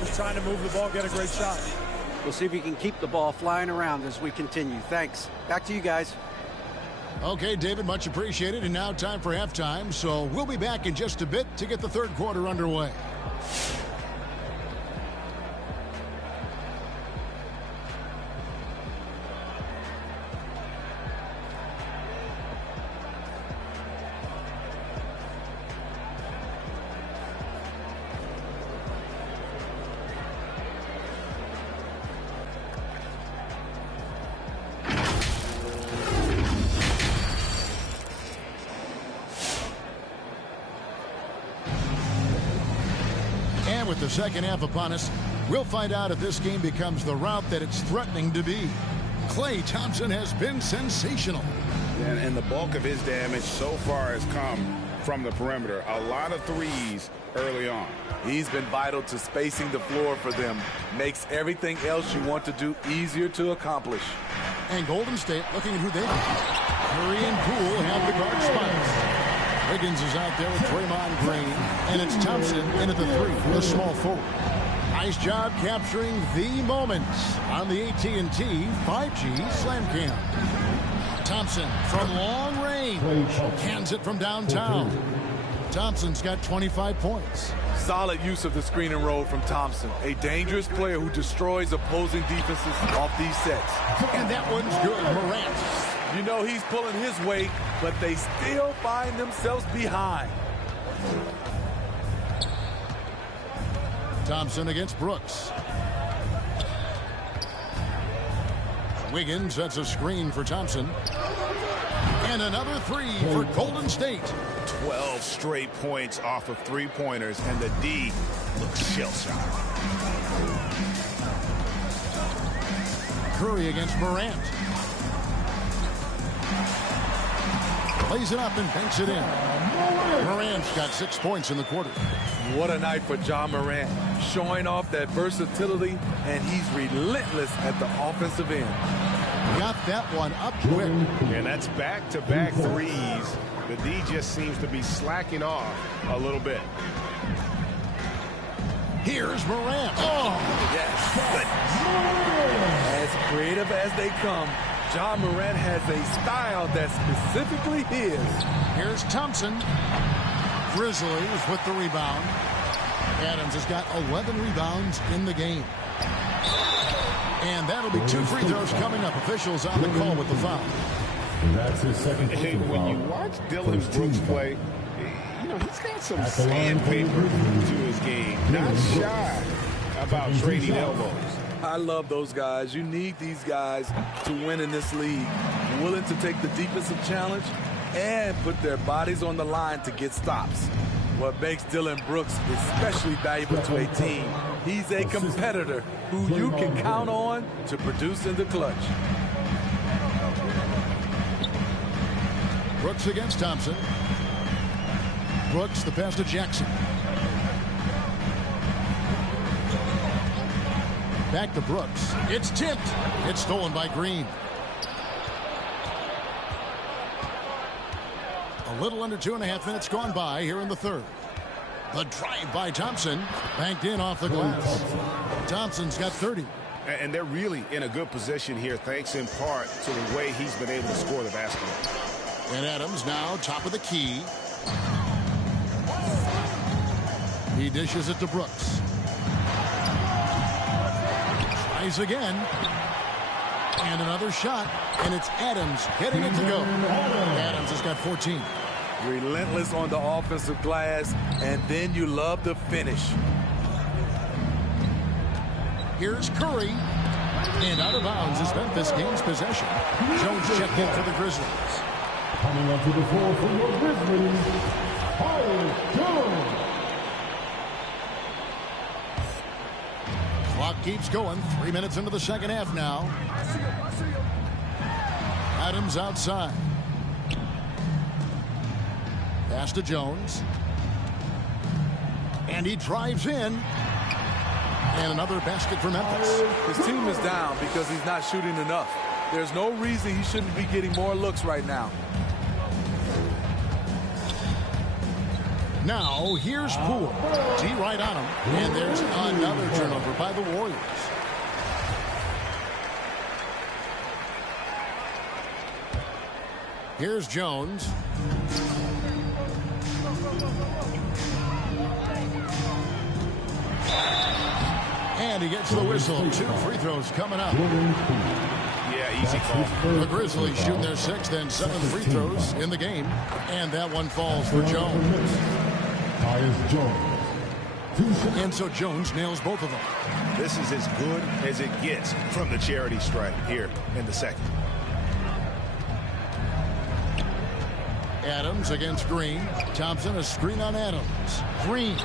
Just trying to move the ball, get a great shot. We'll see if you can keep the ball flying around as we continue. Thanks. Back to you guys. Okay, David, much appreciated. And now time for halftime. So we'll be back in just a bit to get the third quarter underway. With the second half upon us, we'll find out if this game becomes the route that it's threatening to be. Klay Thompson has been sensational. And the bulk of his damage so far has come from the perimeter. A lot of threes early on. He's been vital to spacing the floor for them. Makes everything else you want to do easier to accomplish. And Golden State looking at who they got. Curry and Poole have the guard spots. Wiggins is out there with Draymond Green, and it's Thompson in at the 3, the small forward. Nice job capturing the moments on the AT&T 5G Slam Cam. Thompson from long range, hands it from downtown. Thompson's got 25 points. Solid use of the screen and roll from Thompson. A dangerous player who destroys opposing defenses off these sets. And that one's good. Morant. You know he's pulling his weight, but they still find themselves behind. Thompson against Brooks. Wiggins sets a screen for Thompson. And another three for Golden State. 12 straight points off of three-pointers, and the D looks shell-shocked. Curry against Morant. Plays it up and banks it in. Morant's got 6 points in the quarter. What a night for Ja Morant, showing off that versatility, and he's relentless at the offensive end. Got that one up quick. And that's back-to-back threes. The D just seems to be slacking off a little bit. Here's Morant. Oh, yes. As creative as they come, Ja Morant has a style that's specifically his. Here's Thompson. Grizzlies with the rebound. Adams has got 11 rebounds in the game. And that'll be 2 free throws coming up. Officials on the call with the foul. That's his second free throw. When you watch Dillon Brooks play, you know, he's got some sandpaper to his game. Not shy about trading elbows. I love those guys. You need these guys to win in this league. Willing to take the defensive challenge and put their bodies on the line to get stops. What makes Dillon Brooks especially valuable to a team, he's a competitor who you can count on to produce in the clutch. Brooks against Thompson. Brooks, the pass to Jackson. Back to Brooks. It's tipped. It's stolen by Green. A little under 2.5 minutes gone by here in the third. The drive by Thompson. Banked in off the glass. Thompson's got 30. And they're really in a good position here, thanks in part to the way he's been able to score the basketball. And Adams now top of the key. He dishes it to Brooks. Tries again. And another shot. And it's Adams getting it to go. Adams has got 14. Relentless on the offensive glass, and then you love the finish. Here's Curry. And out of bounds is Memphis gains possession. Jones checked in for the Grizzlies. Coming onto the floor for your Grizzlies, Tyus Jones. Clock keeps going. 3 minutes into the second half now. Adams outside. Pass to Jones. And he drives in. And another basket for Memphis. His team is down because he's not shooting enough. There's no reason he shouldn't be getting more looks right now. Now, here's Poole. D right on him. And there's another turnover by the Warriors. Here's Jones. And he gets the whistle. 2 free throws coming up. Yeah, easy call. The Grizzlies shoot their 6th and 7th free throws in the game. And that one falls for Jones. Tyus Jones. And so Jones nails both of them. This is as good as it gets from the charity stripe here in the second. Adams against Green. Thompson, a screen on Adams. Green.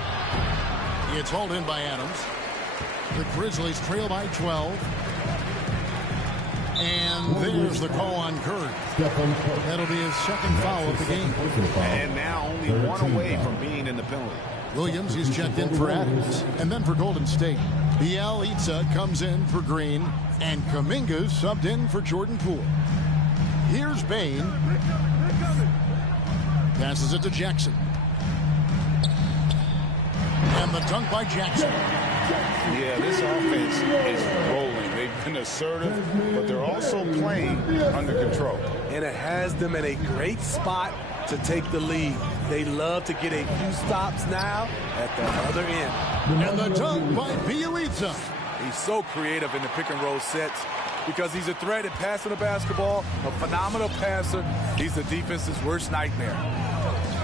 It's hauled in by Adams. The Grizzlies trail by 12. And there's the call on Curry. That'll be his second foul of the game. And now only one away from being in the penalty. Williams, he's checked in for Adams. And then for Golden State, Bielitsa comes in for Green. And Kuminga's subbed in for Jordan Poole. Here's Bane. Passes it to Jackson. And the dunk by Jackson. Yeah, this offense is rolling. They've been assertive, but they're also playing under control. And it has them in a great spot to take the lead. They love to get a few stops now at the other end. And the dunk by Bjelica. He's so creative in the pick and roll sets because he's a threat at passing the basketball, a phenomenal passer. He's the defense's worst nightmare.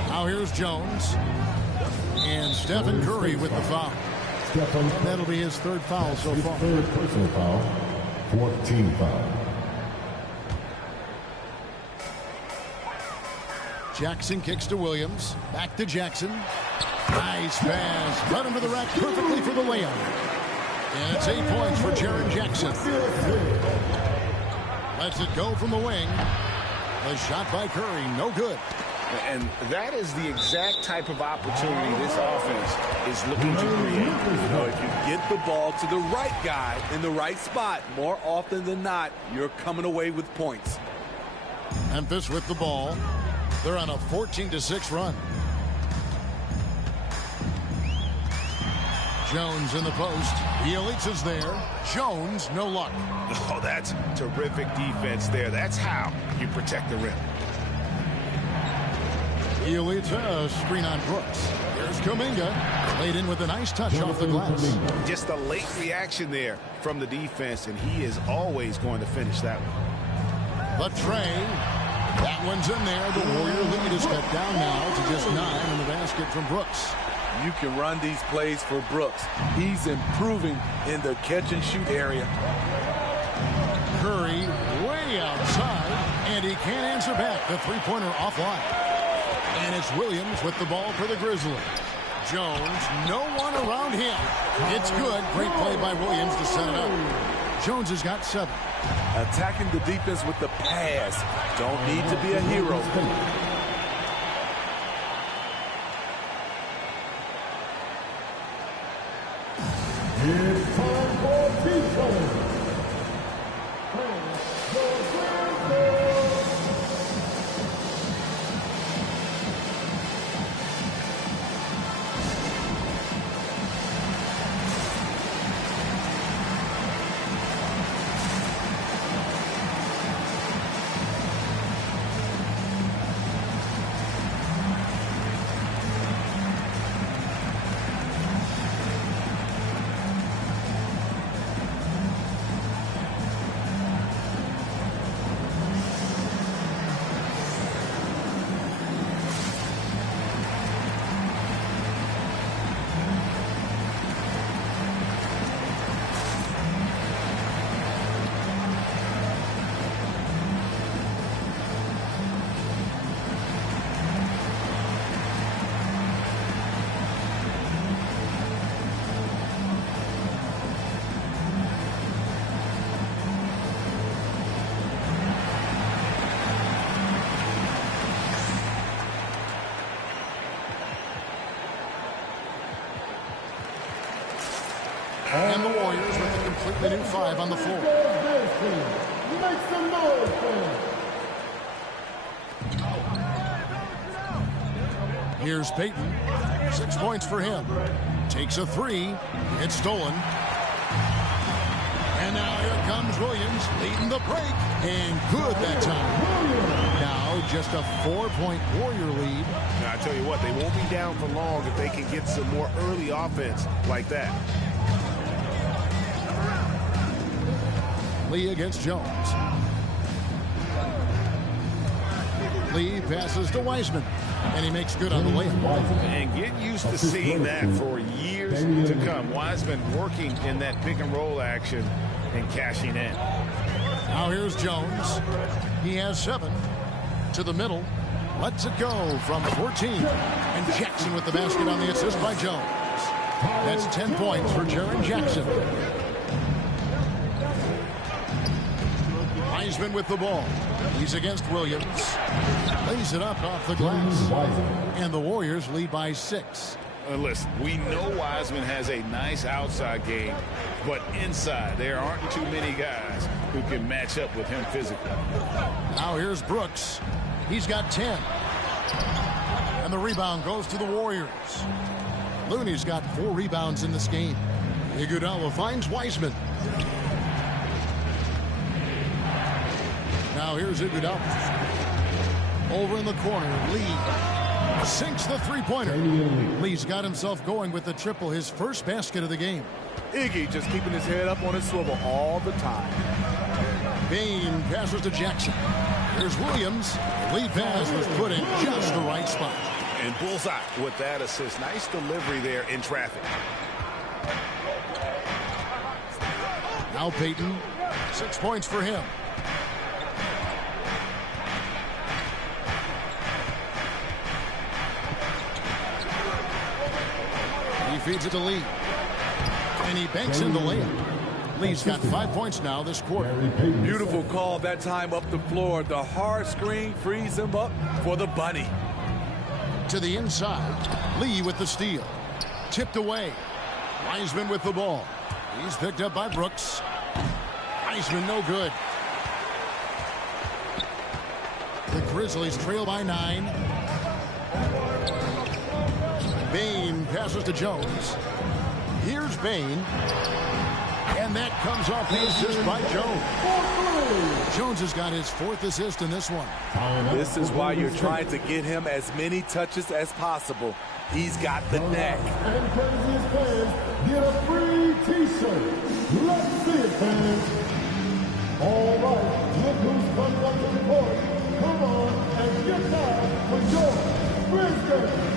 Now here's Jones. And Stephen Curry with the foul. That'll be his third foul so far. Third personal foul, 14 foul. Jackson kicks to Williams. Back to Jackson. Nice pass. Cut him to the rack perfectly for the layup. And it's 8 points for Jaren Jackson. Lets it go from the wing. A shot by Curry. No good. And that is the exact type of opportunity this offense is looking to create. You know, if you get the ball to the right guy in the right spot, more often than not, you're coming away with points. Memphis with the ball. They're on a 14-6 run. Jones in the post. Bjelica's there. Jones, no luck. Oh, that's terrific defense there. That's how you protect the rim. Bjelica, screen on Brooks. There's Kuminga. Laid in with a nice touch off the glass. Just a late reaction there from the defense, and he is always going to finish that one. The tray. That one's in there. The Warrior lead is cut down now to just 9 in the basket from Brooks. You can run these plays for Brooks. He's improving in the catch-and-shoot area. Curry way outside, and he can't answer back. The three-pointer offline. And it's Williams with the ball for the Grizzlies. Jones, no one around him. It's good. Great play by Williams to set it up. Jones has got 7. Attacking the defense with the pass. Don't need to be a hero. It's time for defense. And the Warriors with a completely new 5 on the floor. Make some noise, Here's Payton. 6 points for him. Takes a 3. It's stolen. And now here comes Williams leading the break. And good that time. Now just a 4-point Warrior lead. Now, I tell you what, they won't be down for long if they can get some more early offense like that. Lee against Jones. Lee passes to Wiseman, and he makes good on the layup. And get used to seeing that for years to come. Wiseman working in that pick and roll action and cashing in. Now here's Jones. He has 7 to the middle. Lets it go from 14. And Jackson with the basket on the assist by Jones. That's 10 points for Jaren Jackson. Wiseman with the ball. He's against Williams. Lays it up off the glass. And the Warriors lead by 6. Listen, we know Wiseman has a nice outside game, but inside there aren't too many guys who can match up with him physically. Now here's Brooks. He's got 10. And the rebound goes to the Warriors. Looney's got 4 rebounds in this game. Iguodala finds Wiseman. Now here's Iguodala. Over in the corner, Lee sinks the three-pointer. Lee's got himself going with the triple, his first basket of the game. Iggy just keeping his head up on his swivel all the time. Bane passes to Jackson. Here's Williams. The lead pass was put in just the right spot. And bullseye with that assist. Nice delivery there in traffic. Now Payton, 6 points for him. He feeds it to Lee. And he banks in the layup. Lee's got 5 points now this quarter. Beautiful call that time up the floor. The hard screen frees him up for the bunny. To the inside, Lee with the steal. Tipped away. Wiseman with the ball. He's picked up by Brooks. Wiseman no good. The Grizzlies trail by 9. Bane passes to Jones. Here's Bane. And that comes off the assist by Jones. Jones has got his 4th assist in this one. This is why you're trying to get him as many touches as possible. He's got the knack. And craziest fans get a free T-shirt. Let's see it, fans. All right, look who's coming up to the court. Come on and get down for George Brisbane.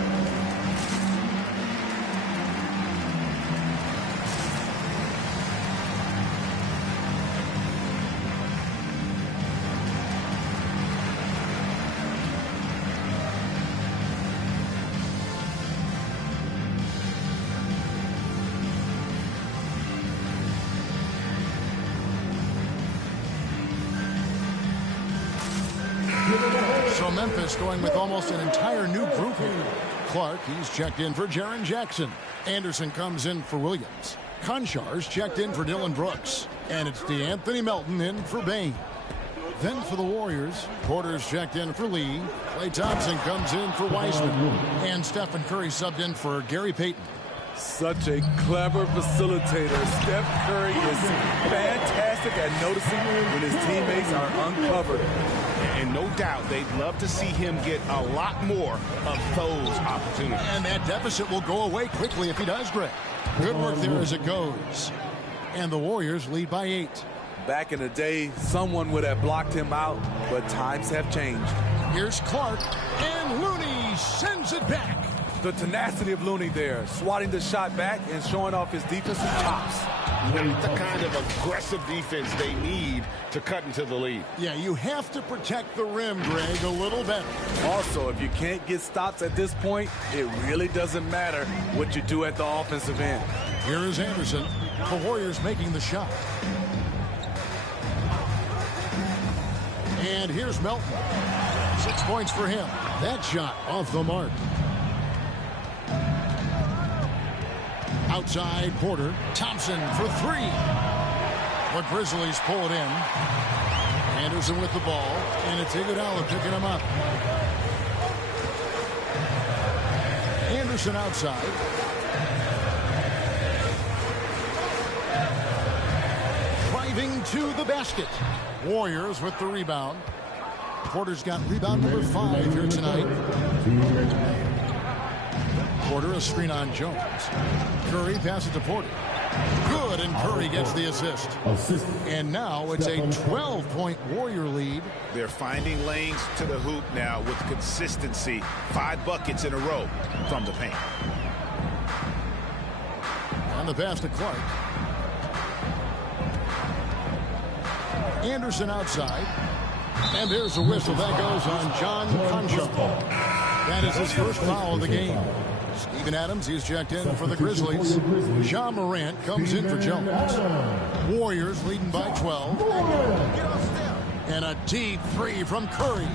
So Memphis going with almost an entire new group here. Clark, he's checked in for Jaren Jackson. Anderson comes in for Williams. Konchar's checked in for Dylan Brooks. And it's DeAnthony Melton in for Bane. Then for the Warriors, Porter's checked in for Lee. Klay Thompson comes in for Wiseman. And Stephen Curry subbed in for Gary Payton. Such a clever facilitator. Steph Curry is fantastic at noticing when his teammates are uncovered. And no doubt they'd love to see him get a lot more of those opportunities. And that deficit will go away quickly if he does, Greg. Good work there as it goes. And the Warriors lead by 8. Back in the day, someone would have blocked him out, but times have changed. Here's Clark, and Looney sends it back. The tenacity of Looney there, swatting the shot back and showing off his defensive chops. Not the kind of aggressive defense they need to cut into the lead. Yeah, you have to protect the rim, Greg, a little better. Also, if you can't get stops at this point, it really doesn't matter what you do at the offensive end. Here is Anderson. The Warriors making the shot. And here's Melton. 6 points for him. That shot off the mark. Outside, Porter. Thompson for 3. The Grizzlies pull it in. Anderson with the ball. And it's Iguodala picking him up. Anderson outside. Driving to the basket. Warriors with the rebound. Porter's got rebound number 5 here tonight. Porter, a screen on Jones. Curry passes to Porter. Good, and Curry gets the assist. And now it's a 12-point Warrior lead. They're finding lanes to the hoop now with consistency. 5 buckets in a row from the paint. And the pass to Clark. Anderson outside. And there's a whistle. That goes on John Konchar. That is his first foul of the game. Steven Adams, he's checked in for the Grizzlies. Ja Morant comes in for Jones. Warriors leading by 12. And a deep 3 from Curry.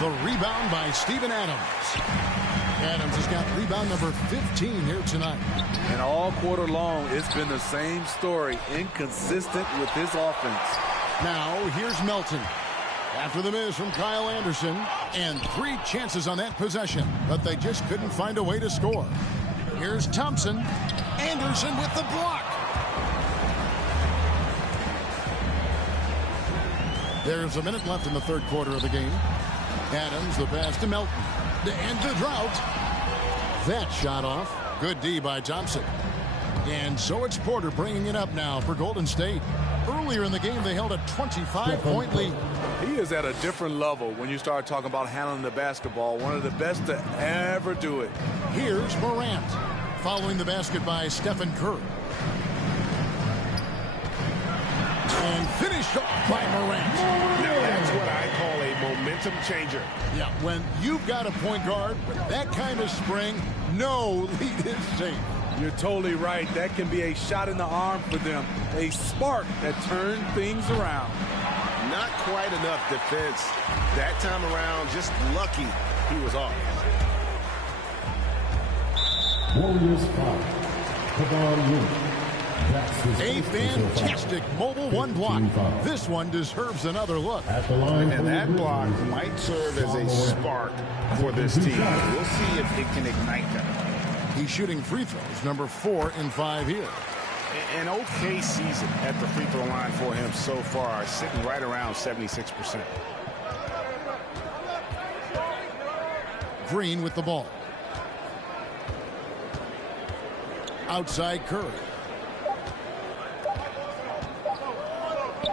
The rebound by Steven Adams. Adams has got rebound number 15 here tonight. And all quarter long, it's been the same story. Inconsistent with his offense. Now, here's Melton. After the miss from Kyle Anderson, and 3 chances on that possession, but they just couldn't find a way to score. Here's Thompson. Anderson with the block. There's a minute left in the third quarter of the game. Adams, the pass to Melton. To end the drought. That shot off. Good D by Thompson. And so it's Porter bringing it up now for Golden State. Earlier in the game, they held a 25-point lead. He is at a different level when you start talking about handling the basketball. One of the best to ever do it. Here's Morant. Following the basket by Stephen Curry. And finished off by Morant. Now that's what I call a momentum changer. Yeah, when you've got a point guard with that kind of spring, no lead is safe. You're totally right. That can be a shot in the arm for them. A spark that turns things around. Not quite enough defense that time around. Just lucky he was off. Warriors 5. Kevon Looney. A fantastic mobile one block. This one deserves another look. And that block might serve as a spark for this team. We'll see if it can ignite them. He's shooting free throws, number 4 in 5 here. An okay season at the free throw line for him so far, sitting right around 76%. Green with the ball. Outside Curry.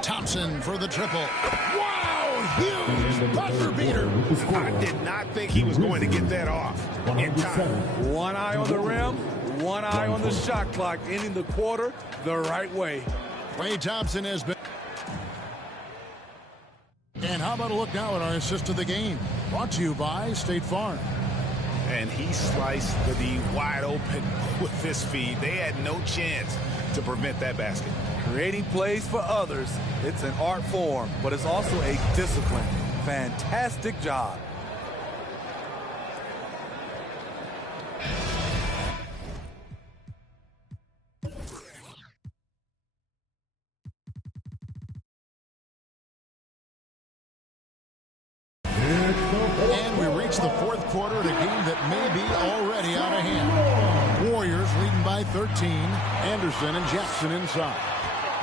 Thompson for the triple. Wow, huge buzzer beater. I did not think he was going to get that off in time. One eye on the rim, one eye on the shot clock, ending the quarter the right way. Klay Thompson has been. And how about a look now at our assist of the game? Brought to you by State Farm. And he sliced the D wide open with this feed. They had no chance to prevent that basket. Creating plays for others, it's an art form, but it's also a discipline. Fantastic job. And we reach the fourth quarter of a game that may be already out of hand. Warriors leading by 13. Anderson and Jackson inside.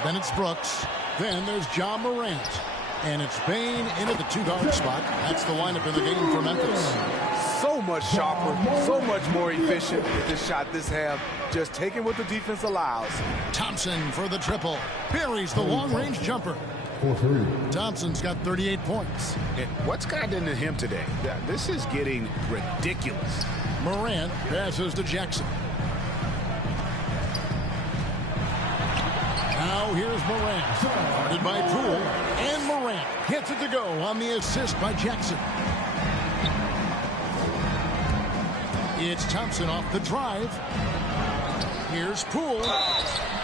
Then it's Brooks. Then there's John Morant. And it's Bane into the 2-guard spot. That's the lineup in the game for Memphis. So much sharper, so much more efficient with this shot this half. Just taking what the defense allows. Thompson for the triple. Buries the long-range jumper. Thompson's got 38 points. And what's gotten into him today? This is getting ridiculous. Morant passes to Jackson. Now here's Morant. Guarded by Poole. And Morant gets it to go on the assist by Jackson. It's Thompson off the drive. Here's Poole.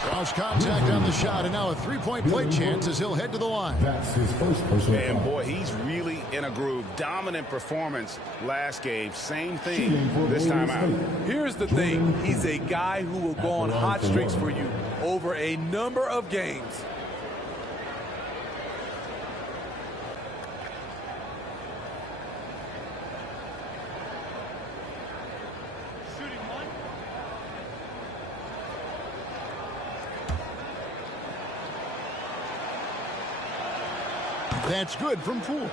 Cross contact on the shot, and now a three-point play chance as he'll head to the line. That's his first personal And foul. boy, he's really in a groove. Dominant performance last game. Same thing this time out. Here's the thing. He's a guy who will go on hot streaks for you over a number of games. That's good from Poole.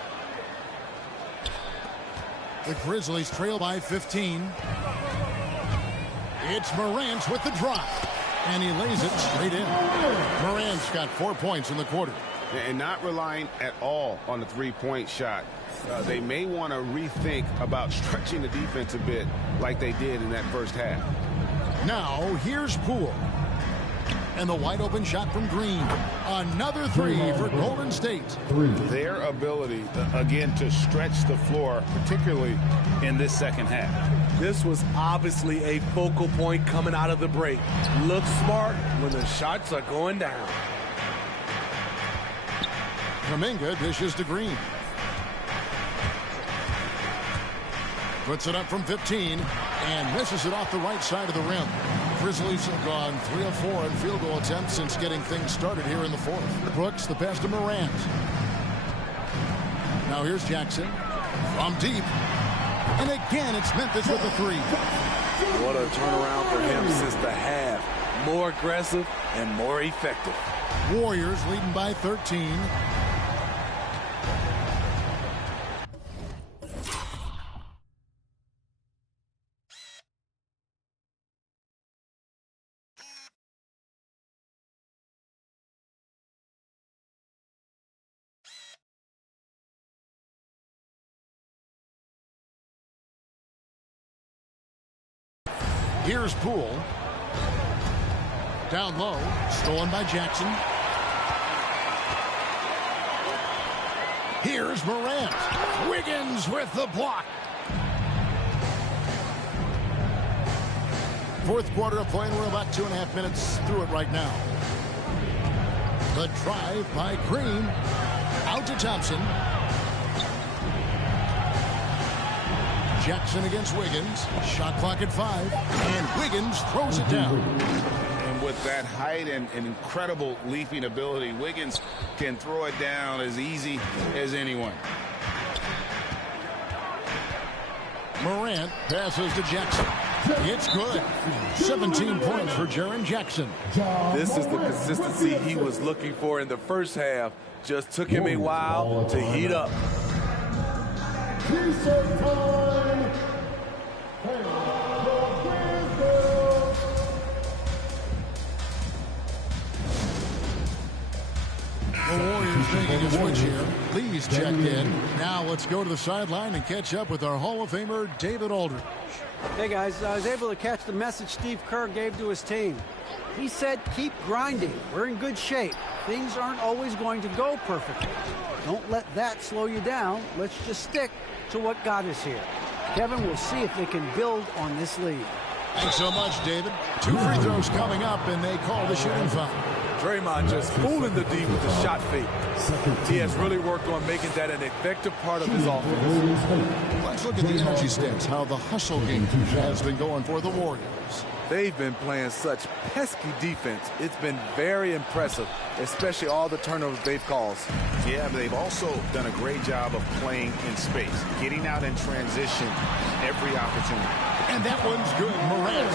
The Grizzlies trail by 15. It's Morant with the drop. And he lays it straight in. Morant's got 4 points in the quarter. And not relying at all on the three-point shot. They may want to rethink about stretching the defense a bit like they did in that first half. Now, here's Poole. And the wide-open shot from Green. Another three for Golden State. Their ability, again, to stretch the floor, particularly in this second half. This was obviously a focal point coming out of the break. Look smart when the shots are going down. Kuminga dishes to Green. Puts it up from 15 and misses it off the right side of the rim. Grizzlies have gone 3 of 4 in field goal attempts since getting things started here in the fourth. Brooks, the pass to Morant. Now here's Jackson from deep. And again, it's Memphis with a three. What a turnaround for him since the half. More aggressive and more effective. Warriors leading by 13. Here's Poole. Down low, stolen by Jackson. Here's Morant. Wiggins with the block. Fourth quarter of play, and we're about 2.5 minutes through it right now. The drive by Green. Out to Thompson. Jackson against Wiggins. Shot clock at 5. And Wiggins throws it down. And with that height and incredible leaping ability, Wiggins can throw it down as easy as anyone. Morant passes to Jackson. It's good. 17 points for Jaren Jackson. This is the consistency he was looking for in the first half. Just took him a while to heat up. The Warriors making a switch here. Lee's checked in. Now let's go to the sideline and catch up with our Hall of Famer, David Aldridge. Hey, guys, I was able to catch the message Steve Kerr gave to his team. He said, keep grinding. We're in good shape. Things aren't always going to go perfectly. Don't let that slow you down. Let's just stick to what got us here. Kevin, we'll see if they can build on this lead. Thanks so much, David. 2 free throws coming up, and they call the shooting foul. Draymond just fooling the D with the shot fake. He has really worked on making that an effective part of his offense. Let's look at the energy stats, how the hustle game has been going for the Warriors. They've been playing such pesky defense. It's been very impressive, especially all the turnovers they've caused. Yeah, but they've also done a great job of playing in space, getting out in transition every opportunity. And that one's good, Morant.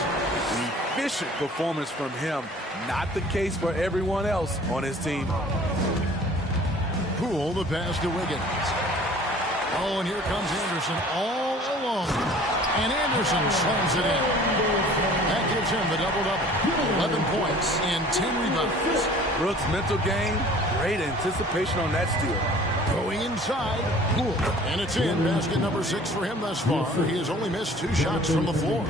An efficient performance from him. Not the case for everyone else on his team. Poole, the pass to Wiggins. Oh, and here comes Anderson all alone. And Anderson slams it in. That gives him the double-double. 11 points and 10 rebounds. Brooks' mental game, great anticipation on that steal. Going inside, Poole. And it's in. Basket number 6 for him thus far. He has only missed 2 shots from the floor.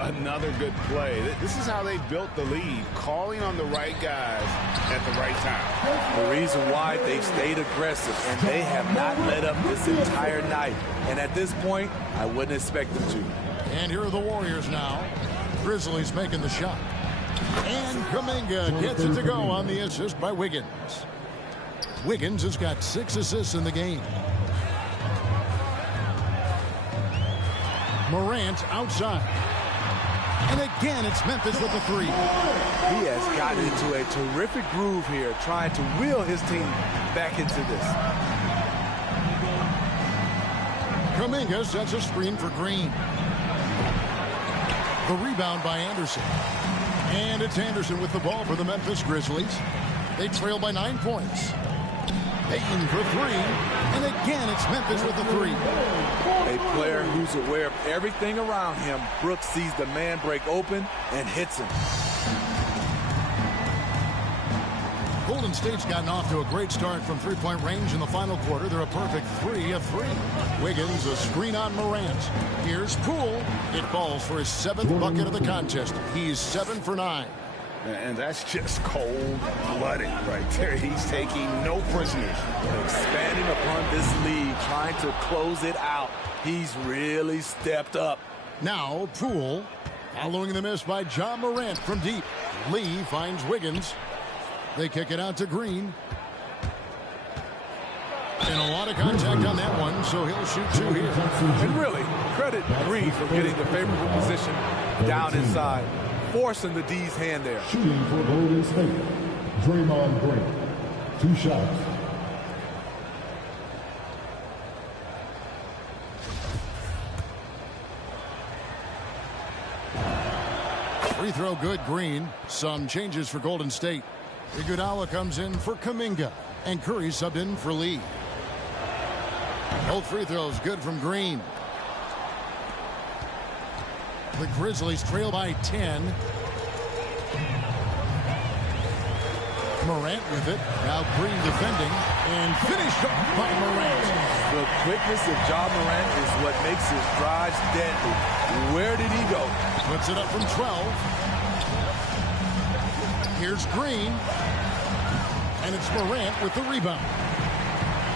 Another good play. This is how they built the lead, calling on the right guys at the right time. The reason why they've stayed aggressive, and they have not let up this entire night. And at this point, I wouldn't expect them to. And here are the Warriors now. Grizzlies making the shot. And Kuminga gets it to go on the assist by Wiggins. Wiggins has got 6 assists in the game. Morant outside. And again, it's Memphis with the 3. He has gotten into a terrific groove here, trying to wheel his team back into this. Kuminga sets a screen for Green. The rebound by Anderson. And it's Anderson with the ball for the Memphis Grizzlies. They trail by 9 points. Payton for 3. And again, it's Memphis with the 3. A player who's aware of everything around him. Brooks sees the man break open and hits him. Golden State's gotten off to a great start from three-point range in the final quarter. They're a perfect 3 of 3. Wiggins, a screen on Morant. Here's Poole. It falls for his 7th bucket of the contest. He's 7 for 9. And that's just cold-blooded right there. He's taking no prisoners. Expanding upon this lead, trying to close it out. He's really stepped up. Now Poole, following the miss by John Morant from deep. Lee finds Wiggins. They kick it out to Green. And a lot of contact on that one, so he'll shoot 2 here. And really, credit Green for getting the favorable position down inside, forcing the D's hand there. Shooting for Golden State, Draymond Green. 2 shots. Free throw good, Green. Some changes for Golden State. Iguodala comes in for Kuminga, and Curry subbed in for Lee. Both free throws good from Green. The Grizzlies trail by 10. Morant with it. Now Green defending, and finished off by Morant. The quickness of Ja Morant is what makes his drives deadly. Where did he go? Puts puts it up from 12. Here's Green. And it's Morant with the rebound.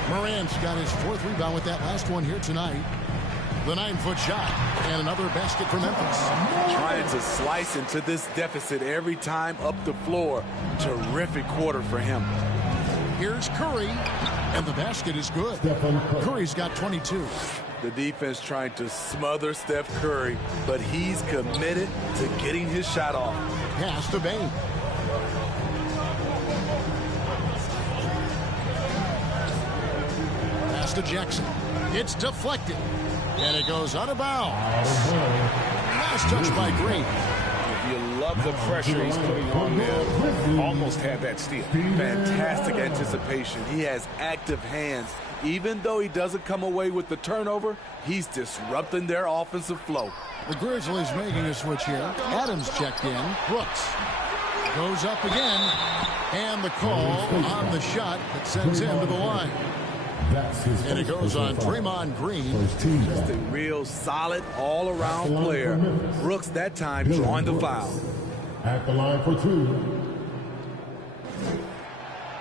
Morant's got his 4th rebound with that last one here tonight. The 9-foot shot and another basket for Memphis. Trying to slice into this deficit every time up the floor. Terrific quarter for him. Here's Curry, and the basket is good. Curry's got 22. The defense trying to smother Steph Curry, but he's committed to getting his shot off. Pass to Bane. Pass to Jackson. It's deflected. And it goes out of bounds. Last touch by Green. You love the pressure he's putting on there. Almost had that steal. Fantastic anticipation. He has active hands. Even though he doesn't come away with the turnover, he's disrupting their offensive flow. The Grizzlies making a switch here. Adams checked in. Brooks goes up again. And the call on the shot that sends him to the line. And it goes on Draymond Green. Just a real solid all-around player. Brooks that time drawing the foul. At the line for 2.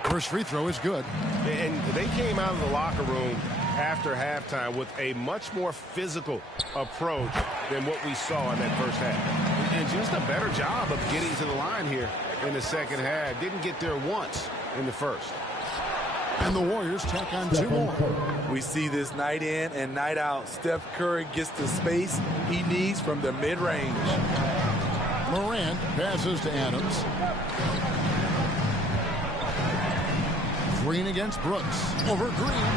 First free throw is good. And they came out of the locker room after halftime with a much more physical approach than what we saw in that first half. And just a better job of getting to the line here in the second half. Didn't get there once in the first. And the Warriors tack on 2 more. We see this night in and night out. Steph Curry gets the space he needs from the mid-range. Morant passes to Adams. Green against Brooks. Over Green.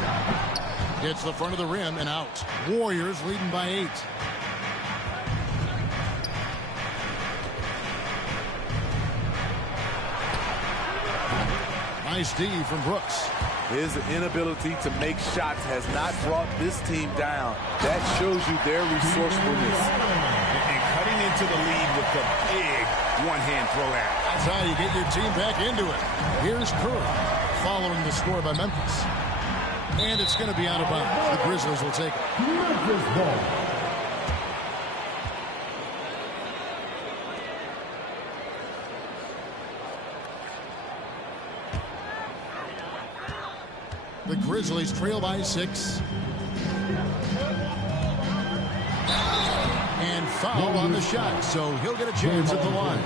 Hits the front of the rim and out. Warriors leading by 8. Nice D from Brooks. His inability to make shots has not brought this team down. That shows you their resourcefulness. And cutting into the lead with the big one-hand throw out. That's how you get your team back into it. Here's Curry following the score by Memphis. And it's going to be out of bounds. The Grizzlies will take it. Memphis ball. The Grizzlies trail by 6. And foul on the shot, so he'll get a chance at the line.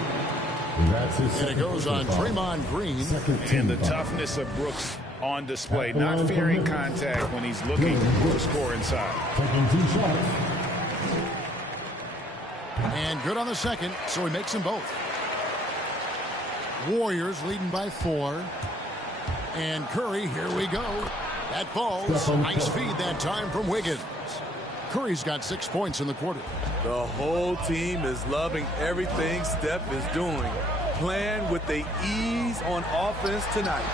And it goes on Draymond Green. And the toughness of Brooks on display, not fearing contact when he's looking to score inside. And good on the second, so he makes them both. Warriors leading by 4. And Curry, here we go. That falls. Nice feed that time from Wiggins. Curry's got 6 points in the quarter. The whole team is loving everything Steph is doing. Playing with the ease on offense tonight.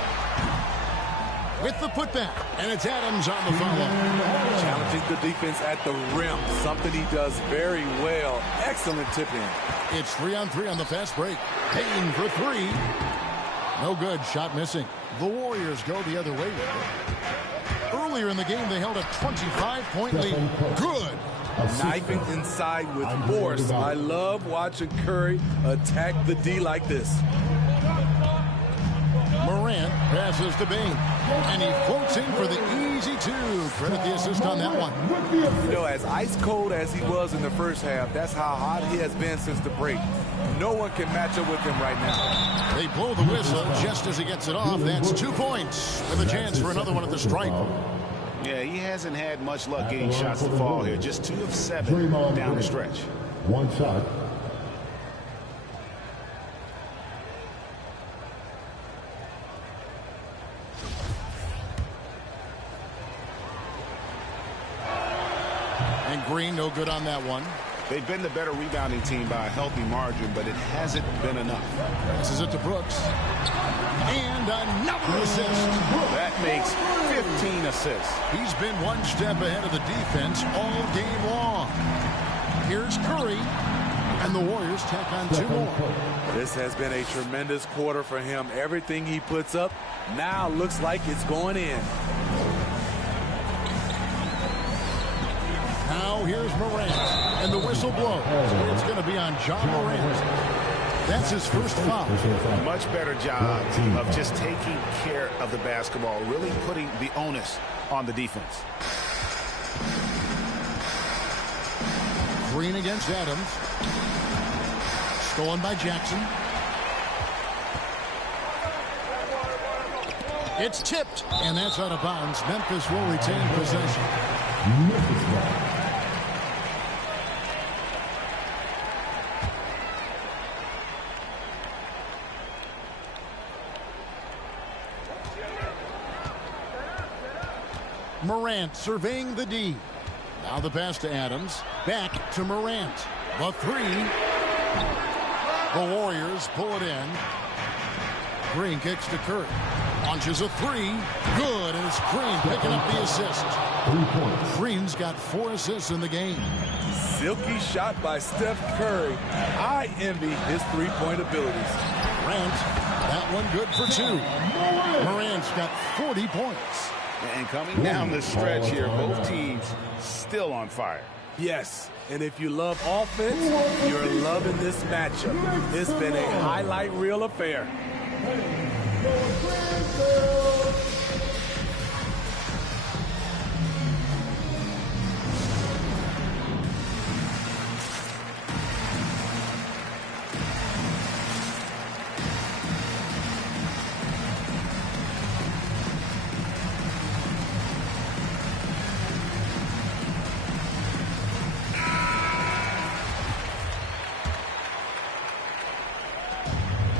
With the putback, and it's Adams on the follow. Challenging the defense at the rim, something he does very well. Excellent tip-in. It's 3-on-3 on the fast break. Payne for 3. No good, shot missing. The Warriors go the other way with it. Earlier in the game, they held a 25-point lead. Good. Knifing inside with force. I love watching Curry attack the D like this. Morant passes to Bane, and he floats in for the easy 2. Credit the assist on that one. You know, as ice cold as he was in the first half, that's how hot he has been since the break. No one can match up with him right now. They blow the whistle just as he gets it off. That's 2 points with a chance for another one at the stripe. Yeah, he hasn't had much luck getting shots to fall here. Just 2 of 7 down the stretch. 1 shot. And Green, no good on that one. They've been the better rebounding team by a healthy margin, but it hasn't been enough. Passes it to Brooks. And another assist. That makes 15 assists. He's been 1 step ahead of the defense all game long. Here's Curry. And the Warriors tack on 2 more. This has been a tremendous quarter for him. Everything he puts up now looks like it's going in. Now here's Morant, and the whistle blows. It's going to be on John Morant. That's his first foul. Much better job of just taking care of the basketball, really putting the onus on the defense. Green against Adams. Stolen by Jackson. It's tipped, and that's out of bounds. Memphis will retain possession. Morant surveying the D. Now the pass to Adams. Back to Morant. The three. The Warriors pull it in. Green kicks to Curry. Launches a three. Good, and it's Green picking up the assist. Green's got 4 assists in the game. Silky shot by Steph Curry. I envy his three-point abilities. Morant, that one good for 2. Morant's got 40 points. And coming down the stretch here, both teams still on fire. Yes, and if you love offense, you're loving this matchup. It's been a highlight reel affair.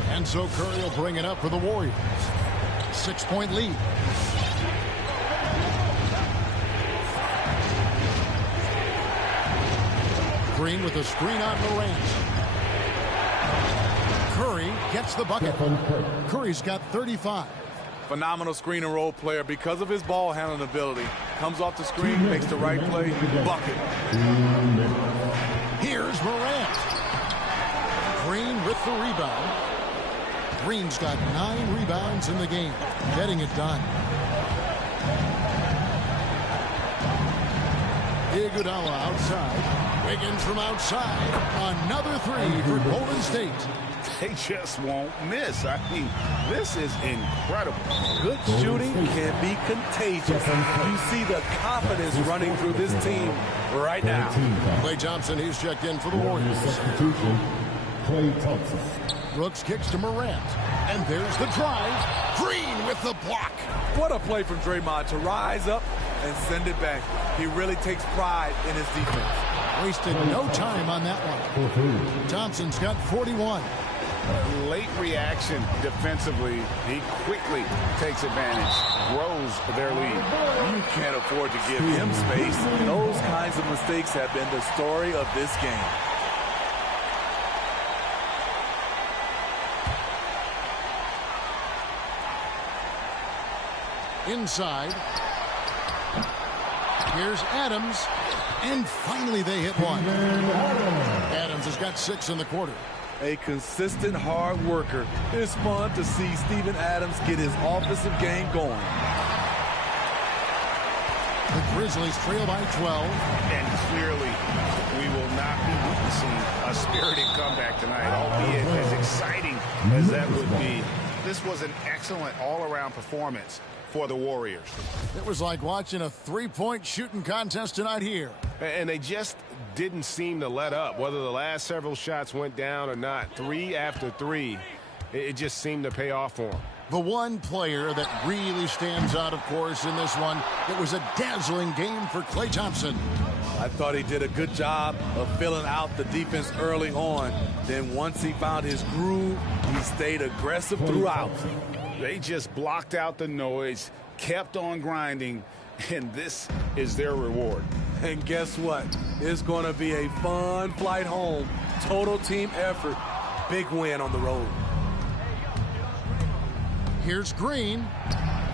And so Curry will bring it up for the Warriors. 6-point lead. Green with a screen on Morant. Curry gets the bucket. Curry's got 35. Phenomenal screen and roll player because of his ball handling ability. Comes off the screen, makes the right play, bucket. Here's Morant. Green with the rebound. Green's got 9 rebounds in the game, getting it done. Iguodala outside. Wiggins from outside. Another 3 for Golden State. They just won't miss. I mean, this is incredible. Good shooting can be contagious. You see the confidence running through this team right now. Klay Thompson, he's checked in for the Warriors. Substitution, Klay Thompson. Brooks kicks to Morant. And there's the drive. Green with the block. What a play from Draymond to rise up and send it back. He really takes pride in his defense. Wasted no time on that one. Thompson's got 41. Late reaction defensively. He quickly takes advantage, grows their lead. You can't afford to give him space. Those kinds of mistakes have been the story of this game. Inside. Here's Adams. And finally they hit one. Adams has got 6 in the quarter. A consistent hard worker. It's fun to see Steven Adams get his offensive game going. The Grizzlies trail by 12. And clearly, we will not be witnessing a spirited comeback tonight, albeit as exciting as that would be. This was an excellent all-around performance for the Warriors. It was like watching a 3-point shooting contest tonight here. And they just didn't seem to let up. Whether the last several shots went down or not, 3 after 3, it just seemed to pay off for them. The one player that really stands out, of course, in this one, it was a dazzling game for Klay Thompson. I thought he did a good job of filling out the defense early on. Then once he found his groove, he stayed aggressive throughout. They just blocked out the noise, kept on grinding, and this is their reward. And guess what? It's going to be a fun flight home. Total team effort. Big win on the road. Here's Green.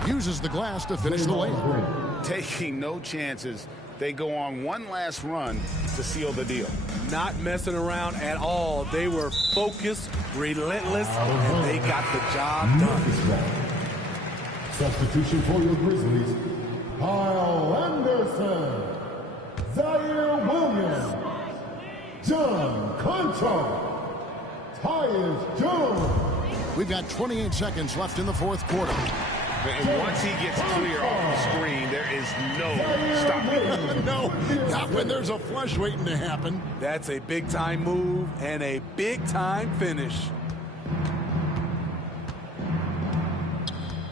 Uses the glass to finish the layup. Taking no chances. They go on one last run to seal the deal. Not messing around at all. They were focused, relentless, and they got the job done. Substitution for your Grizzlies, Kyle Anderson. Zaire Williams, John Conchar, Tyus Jones. We've got 28 seconds left in the fourth quarter. And once he gets clear off the screen, there is no stopping. No, not when there's a flush waiting to happen. That's a big-time move and a big-time finish.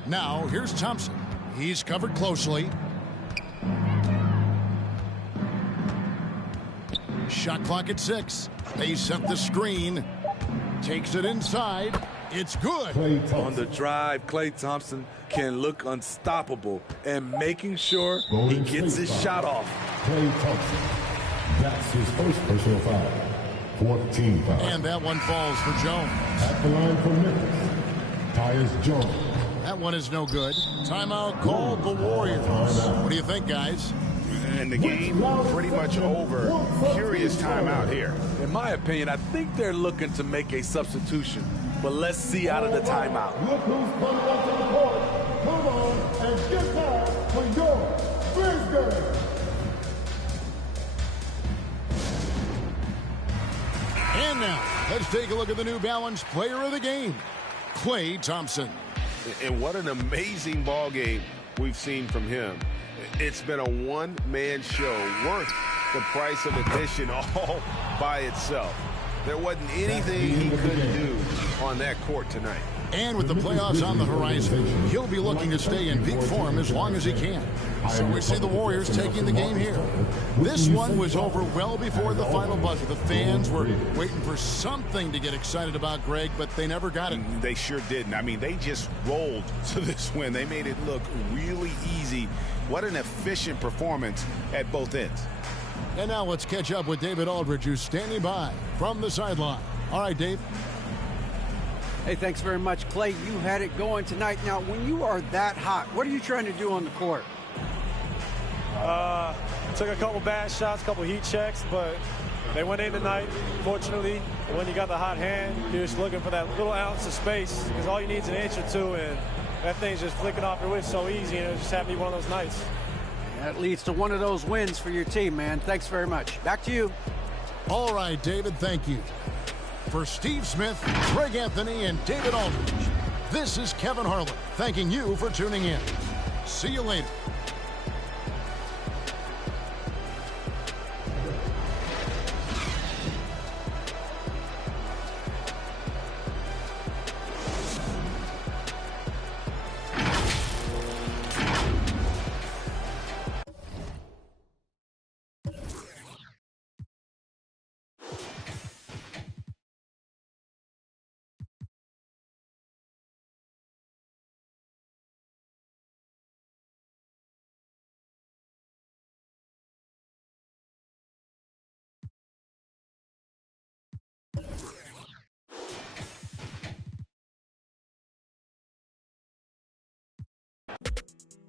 Now, here's Thompson. He's covered closely. Shot clock at 6. They set the screen. Takes it inside. It's good. On the drive, Klay Thompson can look unstoppable and making sure he gets his shot off. Klay Thompson. That's his first personal foul. 14 foul. And that one falls for Jones. At the line for Memphis, Tyus Jones. That one is no good. Timeout called the Warriors. What do you think, guys? And the game pretty much over. Curious timeout here. In my opinion, I think they're looking to make a substitution. But let's see out of the timeout. Look who's coming onto the court. Come on and get back for your Grizzlies. And now, let's take a look at the New Balance player of the game, Klay Thompson. And what an amazing ball game we've seen from him. It's been a one-man show worth the price of admission all by itself. There wasn't anything he couldn't do on that court tonight. And with the playoffs on the horizon, he'll be looking to stay in peak form as long as he can. So we see the Warriors taking the game here. This one was over well before the final buzzer. The fans were waiting for something to get excited about, Greg, but they never got it. They sure didn't. I mean, they just rolled to this win. They made it look really easy. What an efficient performance at both ends. And now let's catch up with David Aldridge, who's standing by from the sideline. All right, Dave. Hey, thanks very much, Klay. You had it going tonight. Now, when you are that hot, what are you trying to do on the court? Took a couple bad shots, couple heat checks, but they went in tonight, fortunately. When you got the hot hand, you're just looking for that little ounce of space because all you need is an inch or two, and that thing's just flicking off your wrist so easy, and it just happened to be one of those nights. That leads to one of those wins for your team, man. Thanks very much. Back to you. All right, David, thank you. For Steve Smith, Greg Anthony, and David Aldridge, this is Kevin Harlan thanking you for tuning in. See you later.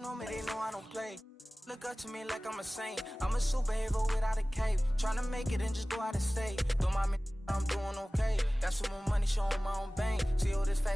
No, man, they know I don't play. Look up to me like I'm a saint. I'm a superhero without a cape. Tryna make it and just go out of state. Don't mind me, I'm doing okay. Got some more money showing my own bank. See all this fast